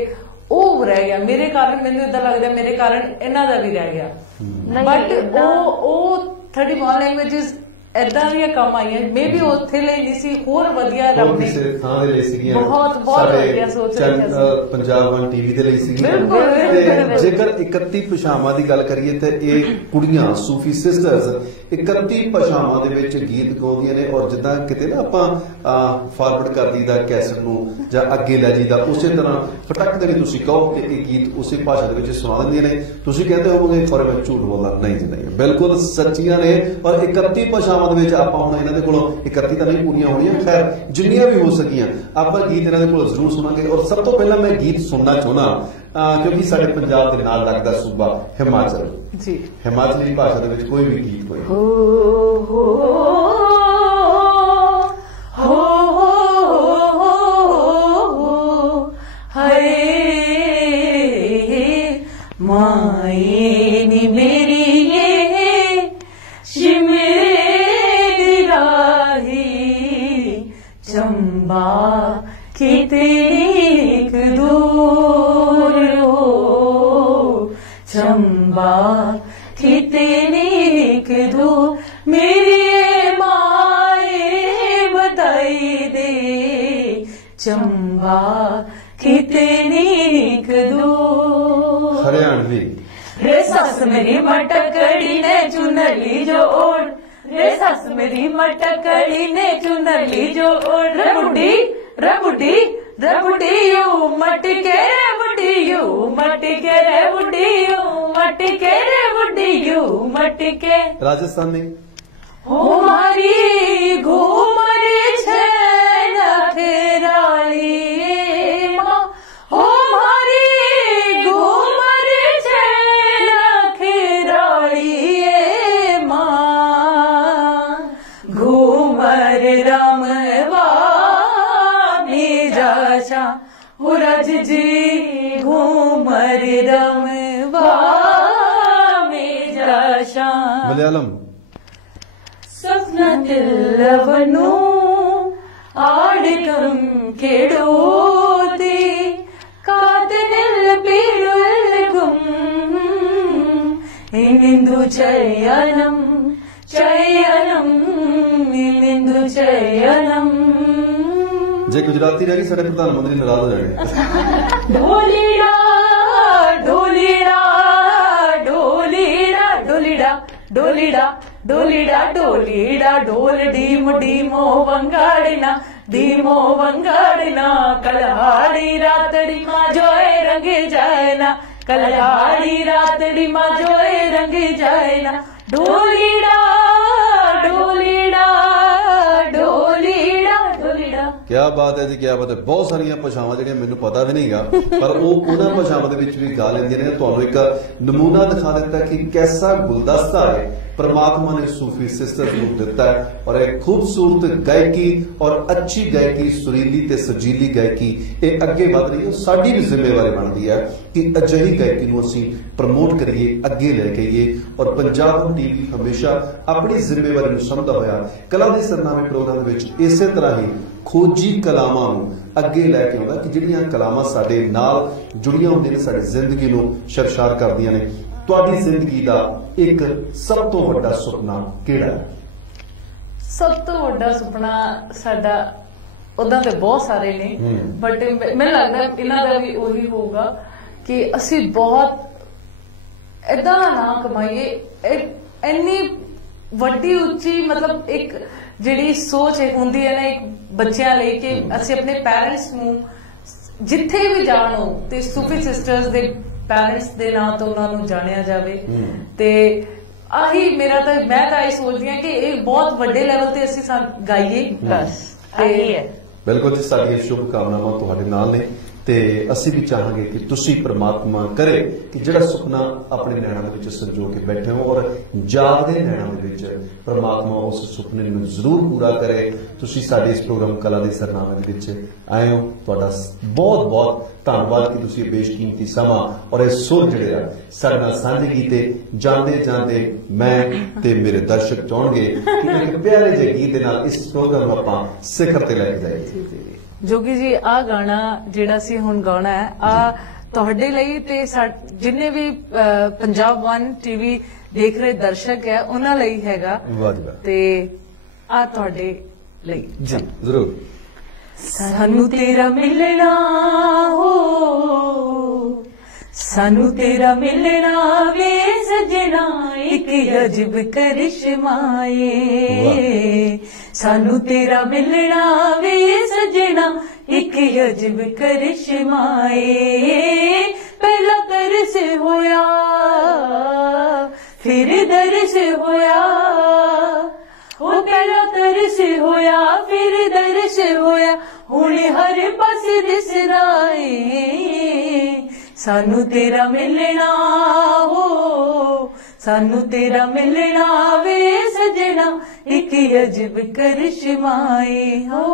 ਉਹ ਰਹਿ ਗਿਆ ਮੇਰੇ ਕਾਰਨ। ਮੈਨੂੰ ਇਦਾਂ ਲੱਗਦਾ ਮੇਰੇ ਕਾਰਨ ਇਹਨਾਂ ਦਾ ਵੀ ਰਹਿ ਗਿਆ। ਬਟ ਉਹ 31 ਲੈਂਗੁਏਜਸ ਏਦਾਂ ਦੀਆਂ ਕੰਮ ਆਈਆਂ। ਮੇ ਵੀ ਉੱਥੇ ਲਈ ਨਹੀਂ ਸੀ, ਹੋਰ ਵਧੀਆ ਰੱਬ ਨੇ ਥਾਂ ਦੇ ਲਈ ਸੀਗੀਆਂ, ਬਹੁਤ ਵਧੀਆ ਸੋਚ ਰਹੇ ਸੀ। ਪੰਜਾਬ 1 ਟੀਵੀ ਦੇ ਲਈ ਸੀਗੀਆਂ। ਜੇਕਰ 31 ਭਾਸ਼ਾਵਾਂ ਦੀ ਗੱਲ ਕਰੀਏ ਤੇ ਇਹ ਕੁੜੀਆਂ ਸੂਫੀ ਸਿਸਟਰਸ 31 ਭਾਸ਼ਾਵਾਂ ਦੇ ਵਿੱਚ ਗੀਤ ਗਾਉਂਦੀਆਂ ਨੇ। ਔਰ ਜਿੱਦਾਂ ਕਿਤੇ ਨਾ ਆਪਾਂ ਫਾਰਵਰਡ ਕਰ ਦਈਦਾ ਕੈਸਟ ਨੂੰ ਜਾਂ ਅੱਗੇ ਲੈ ਜਾਈਦਾ, ਉਸੇ ਤਰ੍ਹਾਂ ਫਟਕ ਦੇ ਲਈ ਤੁਸੀਂ ਕਹੋ ਕਿ ਇਹ ਗੀਤ ਉਸੇ ਭਾਸ਼ਾ ਦੇ ਵਿੱਚ ਸੁਣਾ ਦਿੰਦੀਆਂ ਨੇ। ਤੁਸੀਂ ਕਹਿੰਦੇ ਹੋਵੋਗੇ ਪਰ ਮੈਂ ਝੂਠ ਬੋਲਦਾ, ਨਹੀਂ ਜੀ ਨਹੀਂ, ਬਿਲਕੁਲ ਸੱਚੀਆਂ ਨੇ। ਔਰ 31 ਭਾਸ਼ਾਵਾਂ ਦੇ ਵਿੱਚ ਆਪਾਂ ਹੁਣ ਇਹਨਾਂ ਦੇ ਕੋਲੋਂ 31 ਤਾਂ ਨਹੀਂ ਪੂਰੀਆਂ ਹੋਣੀਆਂ, ਖੈਰ ਜਿੰਨੀਆਂ ਵੀ ਹੋ ਸਕੀਆਂ ਆਪਾਂ ਗੀਤ ਇਹਨਾਂ ਦੇ ਕੋਲੋਂ ਜ਼ਰੂਰ ਸੁਣਾਂਗੇ। ਔਰ ਸਭ ਤੋਂ ਪਹਿਲਾਂ ਮੈਂ ਗੀਤ ਸੁਣਨਾ ਚਾਹੁੰਦਾ ਕਿਉਂਕਿ ਸਾਡੇ ਪੰਜਾਬ ਦੇ ਨਾਲ ਲੱਗਦਾ ਸੂਬਾ ਹਿਮਾਚਲ ਜੀ, ਹਿਮਾਚਲੀ ਭਾਸ਼ਾ ਦੇ ਵਿੱਚ ਕੋਈ ਵੀ ਗੀਤ ਹੋਏ। ਮਾਏ ਨੀ ਮੇਰੀ ਇਹ ਸ਼ਿਮਲੇ ਰਾਹੀ ਚੰਬਾ ਕਿਤੇ ਇੱਕ ਦੂਰ ਹੋ, ਚੰਬਾ ਕਿਤੇ ਇੱਕ ਦੂਰ ਮੇਰੀ ਮਾਏ ਬਤਾਈ ਦੇ, ਚੰਬਾ ਕਿਤੇ ਇੱਕ ਦੂਰ। ਹਰਿਆਣਵੀ रे सस सस मेरी मटकड़ी ने चुनर ली जो ओढ़, रे सस मेरी मटकड़ी ने चुनर ली जो ओढ़, रे बुढ़ी रे बुढ़ी रे बुढ़ी यू मटके रे बुढ़ी यू मटके रे बुढ़ी यू मटके रे बुढ़ी यू मटके। राजस्थान में हमारी घूमरी छे नखेराली माँ, हमारी घूमरी छे नखेराली माँ, घूमर रमवा जाशा हुरज जी घूमर रमवा में जाशा। मलयालम സ്വപ്നത്തില്ലവനു ആടികം കേടോതി കാതനിൽ പീടുൽക്കും ഇനിന്ദു ചയനം ചയനം ഇനിന്ദു ചയനം। जे गुजराती रह गई साडे प्रधानमंत्री नाराज हो जाएंगे। ढोलीड़ा ढोलीड़ा ढोलीड़ा ढोलीड़ा ढोलीड़ा ढोलीड़ा ढोलीड़ा ढोल डीम डीमो वंगाड़ना डीमो वंगाड़ना, कलहाड़ी रातड़ी माँ जोए रंगे जाए ना, कलहाड़ी रातड़ी माँ जोए रंगे जाए ना, ढोलीड़ा ढोलीड़ा ढोलीड़ा ढोलीड़ा। क्या बात है जी, क्या बात है। बहुत सारिया भाषावां ਜਿਹੜੀਆਂ ਮੈਨੂੰ ਪਤਾ ਵੀ ਨਹੀਂਗਾ, ਪਰ ਉਹ ਉਹਨਾਂ ਭਾਸ਼ਾਵਾਂ ਦੇ ਵਿੱਚ ਵੀ ਗਾ ਲੈਂਦੀਆਂ ਨੇ। ਤੁਹਾਨੂੰ ਇੱਕ ਨਮੂਨਾ ਦਿਖਾ ਦਿੱਤਾ ਕਿ कैसा गुलदस्ता है परमात्मा ने सूफी सिस्टर्स ਨੂੰ ਦਿੱਤਾ ਹੈ, और एक खूबसूरत गायकी और अच्छी गायकी, सुरीली ते सजीली गायकी ਇਹ ਅੱਗੇ ਵਧ ਰਹੀ ਹੈ। ਸਾਡੀ ਵੀ ਜ਼ਿੰਮੇਵਾਰੀ ਬਣਦੀ ਹੈ ਕਿ ਅਜਿਹੀ ਗਾਇਕੀ ਨੂੰ ਅਸੀਂ ਪ੍ਰਮੋਟ ਕਰੀਏ, ਅੱਗੇ ਲੈ ਕੇ ਆਈਏ। ਔਰ ਪੰਜਾਬ ਟੀਵੀ ਹਮੇਸ਼ਾ ਆਪਣੀ ਜ਼ਿੰਮੇਵਾਰੀ ਨੂੰ ਸਮਝਦਾ ਹੋਇਆ ਕਲਾ ਦੇ ਸਰਨਾਮੇ ਪ੍ਰੋਗਰਾਮ ਦੇ ਵਿੱਚ ਇਸੇ ਤਰ੍ਹਾਂ ਹੀ खोजी कलावां ਨੂੰ ਅੱਗੇ ਲੈ ਕੇ ਆਉਂਦਾ ਕਿ ਜਿਹੜੀਆਂ ਕਲਾਵਾਂ ਸਾਡੇ ਨਾਲ ਜੁੜੀਆਂ ਹੁੰਦੀਆਂ ਨੇ, ਸਾਡੀ ਜ਼ਿੰਦਗੀ ਨੂੰ ਸ਼ਰਸ਼ਾਰ ਕਰਦੀਆਂ ਨੇ। ਤੁਹਾਡੀ ਜ਼ਿੰਦਗੀ ਦਾ ਇੱਕ ਸਭ ਤੋਂ ਵੱਡਾ ਸੁਪਨਾ ਕਿਹੜਾ ਹੈ? ਸਭ ਤੋਂ ਵੱਡਾ ਸੁਪਨਾ ਸਾਡਾ ਉਦਾਂ ਤੇ ਬਹੁਤ ਸਾਰੇ ਨੇ, ਬਟ ਮੈਨੂੰ ਲੱਗਦਾ ਇਹਨਾਂ ਦਾ ਵੀ ਉਹੀ ਹੋਊਗਾ ਕਿ ਅਸੀਂ ਬਹੁਤ ਏਦਾਂ ਨਾ ਕਮਾਈਏ, ਇੰਨੀ ਵੱਡੀ ਉੱਚੀ ਮਤਲਬ ਇੱਕ ਜਿਹੜੀ ਸੋਚ ਹੁੰਦੀ ਹੈ ਨਾ ਇੱਕ ਬੱਚਿਆਂ ਲਈ ਕਿ ਅਸੀਂ ਆਪਣੇ ਪੈਰੈਂਟਸ ਨੂੰ ਜਿੱਥੇ ਵੀ ਜਾਣੋ ਤੇ ਸੂਫੀ ਸਿਸਟਰਸ ਦੇ ਪੈਰੈਂਟਸ ਦੇ ਨਾਂ ਤੋਂ ਉਹਨਾਂ ਨੂੰ ਜਾਣਿਆ ਜਾਵੇ। ਤੇ ਆਹੀ ਮੇਰਾ ਤਾਂ ਮੈਂ ਤਾਂ ਇਹ ਸੋਚਦੀ ਹਾਂ ਕਿ ਇਹ ਬਹੁਤ ਵੱਡੇ ਲੈਵਲ ਤੇ ਅਸੀਂ ਗਾਈਏ ਬਸ ਆਹੀ ਹੈ। ਬਿਲਕੁਲ ਜੀ, ਸਾਡੀਆਂ ਸ਼ੁਭ ਕਾਮਨਾਵਾਂ ਤੁਹਾਡੇ ਨਾਲ ਨੇ ਤੇ ਅਸੀਂ ਵੀ ਚਾਹਾਂਗੇ ਕਿ ਤੁਸੀਂ ਪ੍ਰਮਾਤਮਾ ਕਰੇ ਕਿ ਜਿਹੜਾ ਸੁਪਨਾ ਆਪਣੇ ਨੈਣਾਂ ਦੇ ਵਿੱਚ ਸੰਜੋ ਕੇ ਬੈਠੇ ਹੋ ਔਰ ਜਾਗਦੇ ਨੈਣਾਂ ਦੇ ਵਿੱਚ ਪ੍ਰਮਾਤਮਾ ਉਸ ਸੁਪਨੇ ਨੂੰ ਜ਼ਰੂਰ ਪੂਰਾ ਕਰੇ। ਤੁਸੀਂ ਸਾਡੇ ਇਸ ਪ੍ਰੋਗਰਾਮ ਕਲਾ ਦੇ ਸਰਨਾਮੇ ਦੇ ਵਿੱਚ ਆਏ ਹੋ, ਤੁਹਾਡਾ ਬਹੁਤ ਬਹੁਤ ਧੰਨਵਾਦ ਕਿ ਤੁਸੀਂ ਬੇਸ਼ਕੀਮਤੀ ਸਮਾਂ ਔਰ ਇਹ ਸੁਰ ਜਿਹੜੇ ਆ ਸਾਡੇ ਨਾਲ ਸਾਂਝੇ ਕੀਤੇ। ਜਾਂਦੇ ਜਾਂਦੇ ਮੈਂ ਤੇ ਮੇਰੇ ਦਰਸ਼ਕ ਚਾਹਣਗੇ ਕਿ ਇੱਕ ਪਿਆਰੇ ਜਿਹੇ ਗੀਤ ਦੇ ਨਾਲ ਇਸ ਪ੍ਰੋਗਰਾਮ ਨੂੰ ਆਪਾਂ ਸਿਖਰ ਤੇ ਲੈ ਕੇ ਜਾਈਏ। ਜੋਗੀ ਜੀ ਆ ਗਾਣਾ ਜਿਹੜਾ ਸੀ ਹੁਣ ਗਾਣਾ ਹੈ ਆ ਤੁਹਾਡੇ ਲਈ ਤੇ ਜਿੰਨੇ ਵੀ ਪੰਜਾਬ 1 ਟੀਵੀ ਦੇਖ ਰਹੇ ਦਰਸ਼ਕ ਹੈ ਉਹਨਾਂ ਲਈ ਹੈਗਾ ਤੇ ਆ ਤੁਹਾਡੇ ਲਈ ਜੀ ਜ਼ਰੂਰ। ਸਾਨੂੰ ਤੇਰਾ ਮਿਲਣਾ ਹੋ, ਸਾਨੂੰ ਤੇਰਾ ਮਿਲਣਾ ਵੇ ਸਜਣਾ ਇੱਕ ਅਜਬ ਕਰਿਸ਼ਮਾ ਏ, ਸਾਨੂੰ ਤੇਰਾ ਮਿਲਣਾ ਵੇ ਸਜਣਾ ਇੱਕ ਅਜਬ ਕਰਿਸ਼ਮਾ ਏ। ਪਹਿਲਾ ਤਰਸ ਹੋਇਆ ਫਿਰ ਦਰਸ ਹੋਇਆ, ਉਹ ਪਹਿਲਾ ਤਰਸ ਹੋਇਆ ਫਿਰ ਦਰਸ ਹੋਇਆ, ਹੁਣ ਹਰ ਪਾਸੇ ਦਿਸਦਾ ਏ। ਸਾਨੂੰ ਤੇਰਾ ਮਿਲਣਾ ਹੋ, ਸਾਨੂੰ ਤੇਰਾ ਮਿਲਣਾ ਵੇ ਸਜਣਾ ਇੱਕ ਅਜਬ ਕਰਿਸ਼ਮਾ ਏ ਹੋ,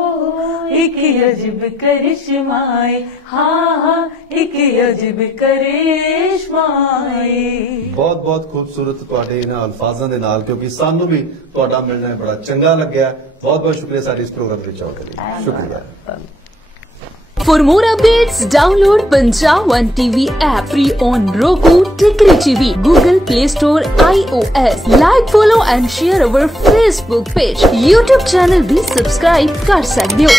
ਇੱਕ ਅਜਬ ਕਰਿਸ਼ਮਾ ਏ, ਹਾਂ ਹਾਂ ਇੱਕ ਅਜਬ ਕਰਿਸ਼ਮਾ ਏ। ਬਹੁਤ ਬਹੁਤ ਖੂਬਸੂਰਤ ਤੁਹਾਡੇ ਇਹਨਾਂ ਅਲਫਾਜ਼ਾਂ ਦੇ ਨਾਲ, ਕਿਉਂਕਿ ਸਾਨੂੰ ਵੀ ਤੁਹਾਡਾ ਮਿਲਣਾ ਬੜਾ ਚੰਗਾ ਲੱਗਿਆ। ਬਹੁਤ ਬਹੁਤ ਸ਼ੁਕਰੀਆ ਸਾਡੇ ਇਸ ਪ੍ਰੋਗਰਾਮ ਵਿੱਚ ਆਉਣ ਦੇ ਲਈ। ਸ਼ੁਕਰੀਆ। For more updates, download Punjab 1 TV app free on Roku, Tikri TV, Google Play Store, iOS. Like, follow and share our Facebook page. YouTube channel भी subscribe कर सकते हो।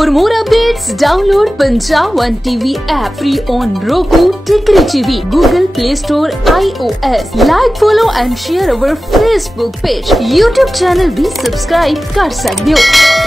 For more updates, download Punjab One TV app free on Roku, Tikri TV, Google Play Store, iOS. Like, follow and share our Facebook page. YouTube channel भी सब्सक्राइब कर सकते हो।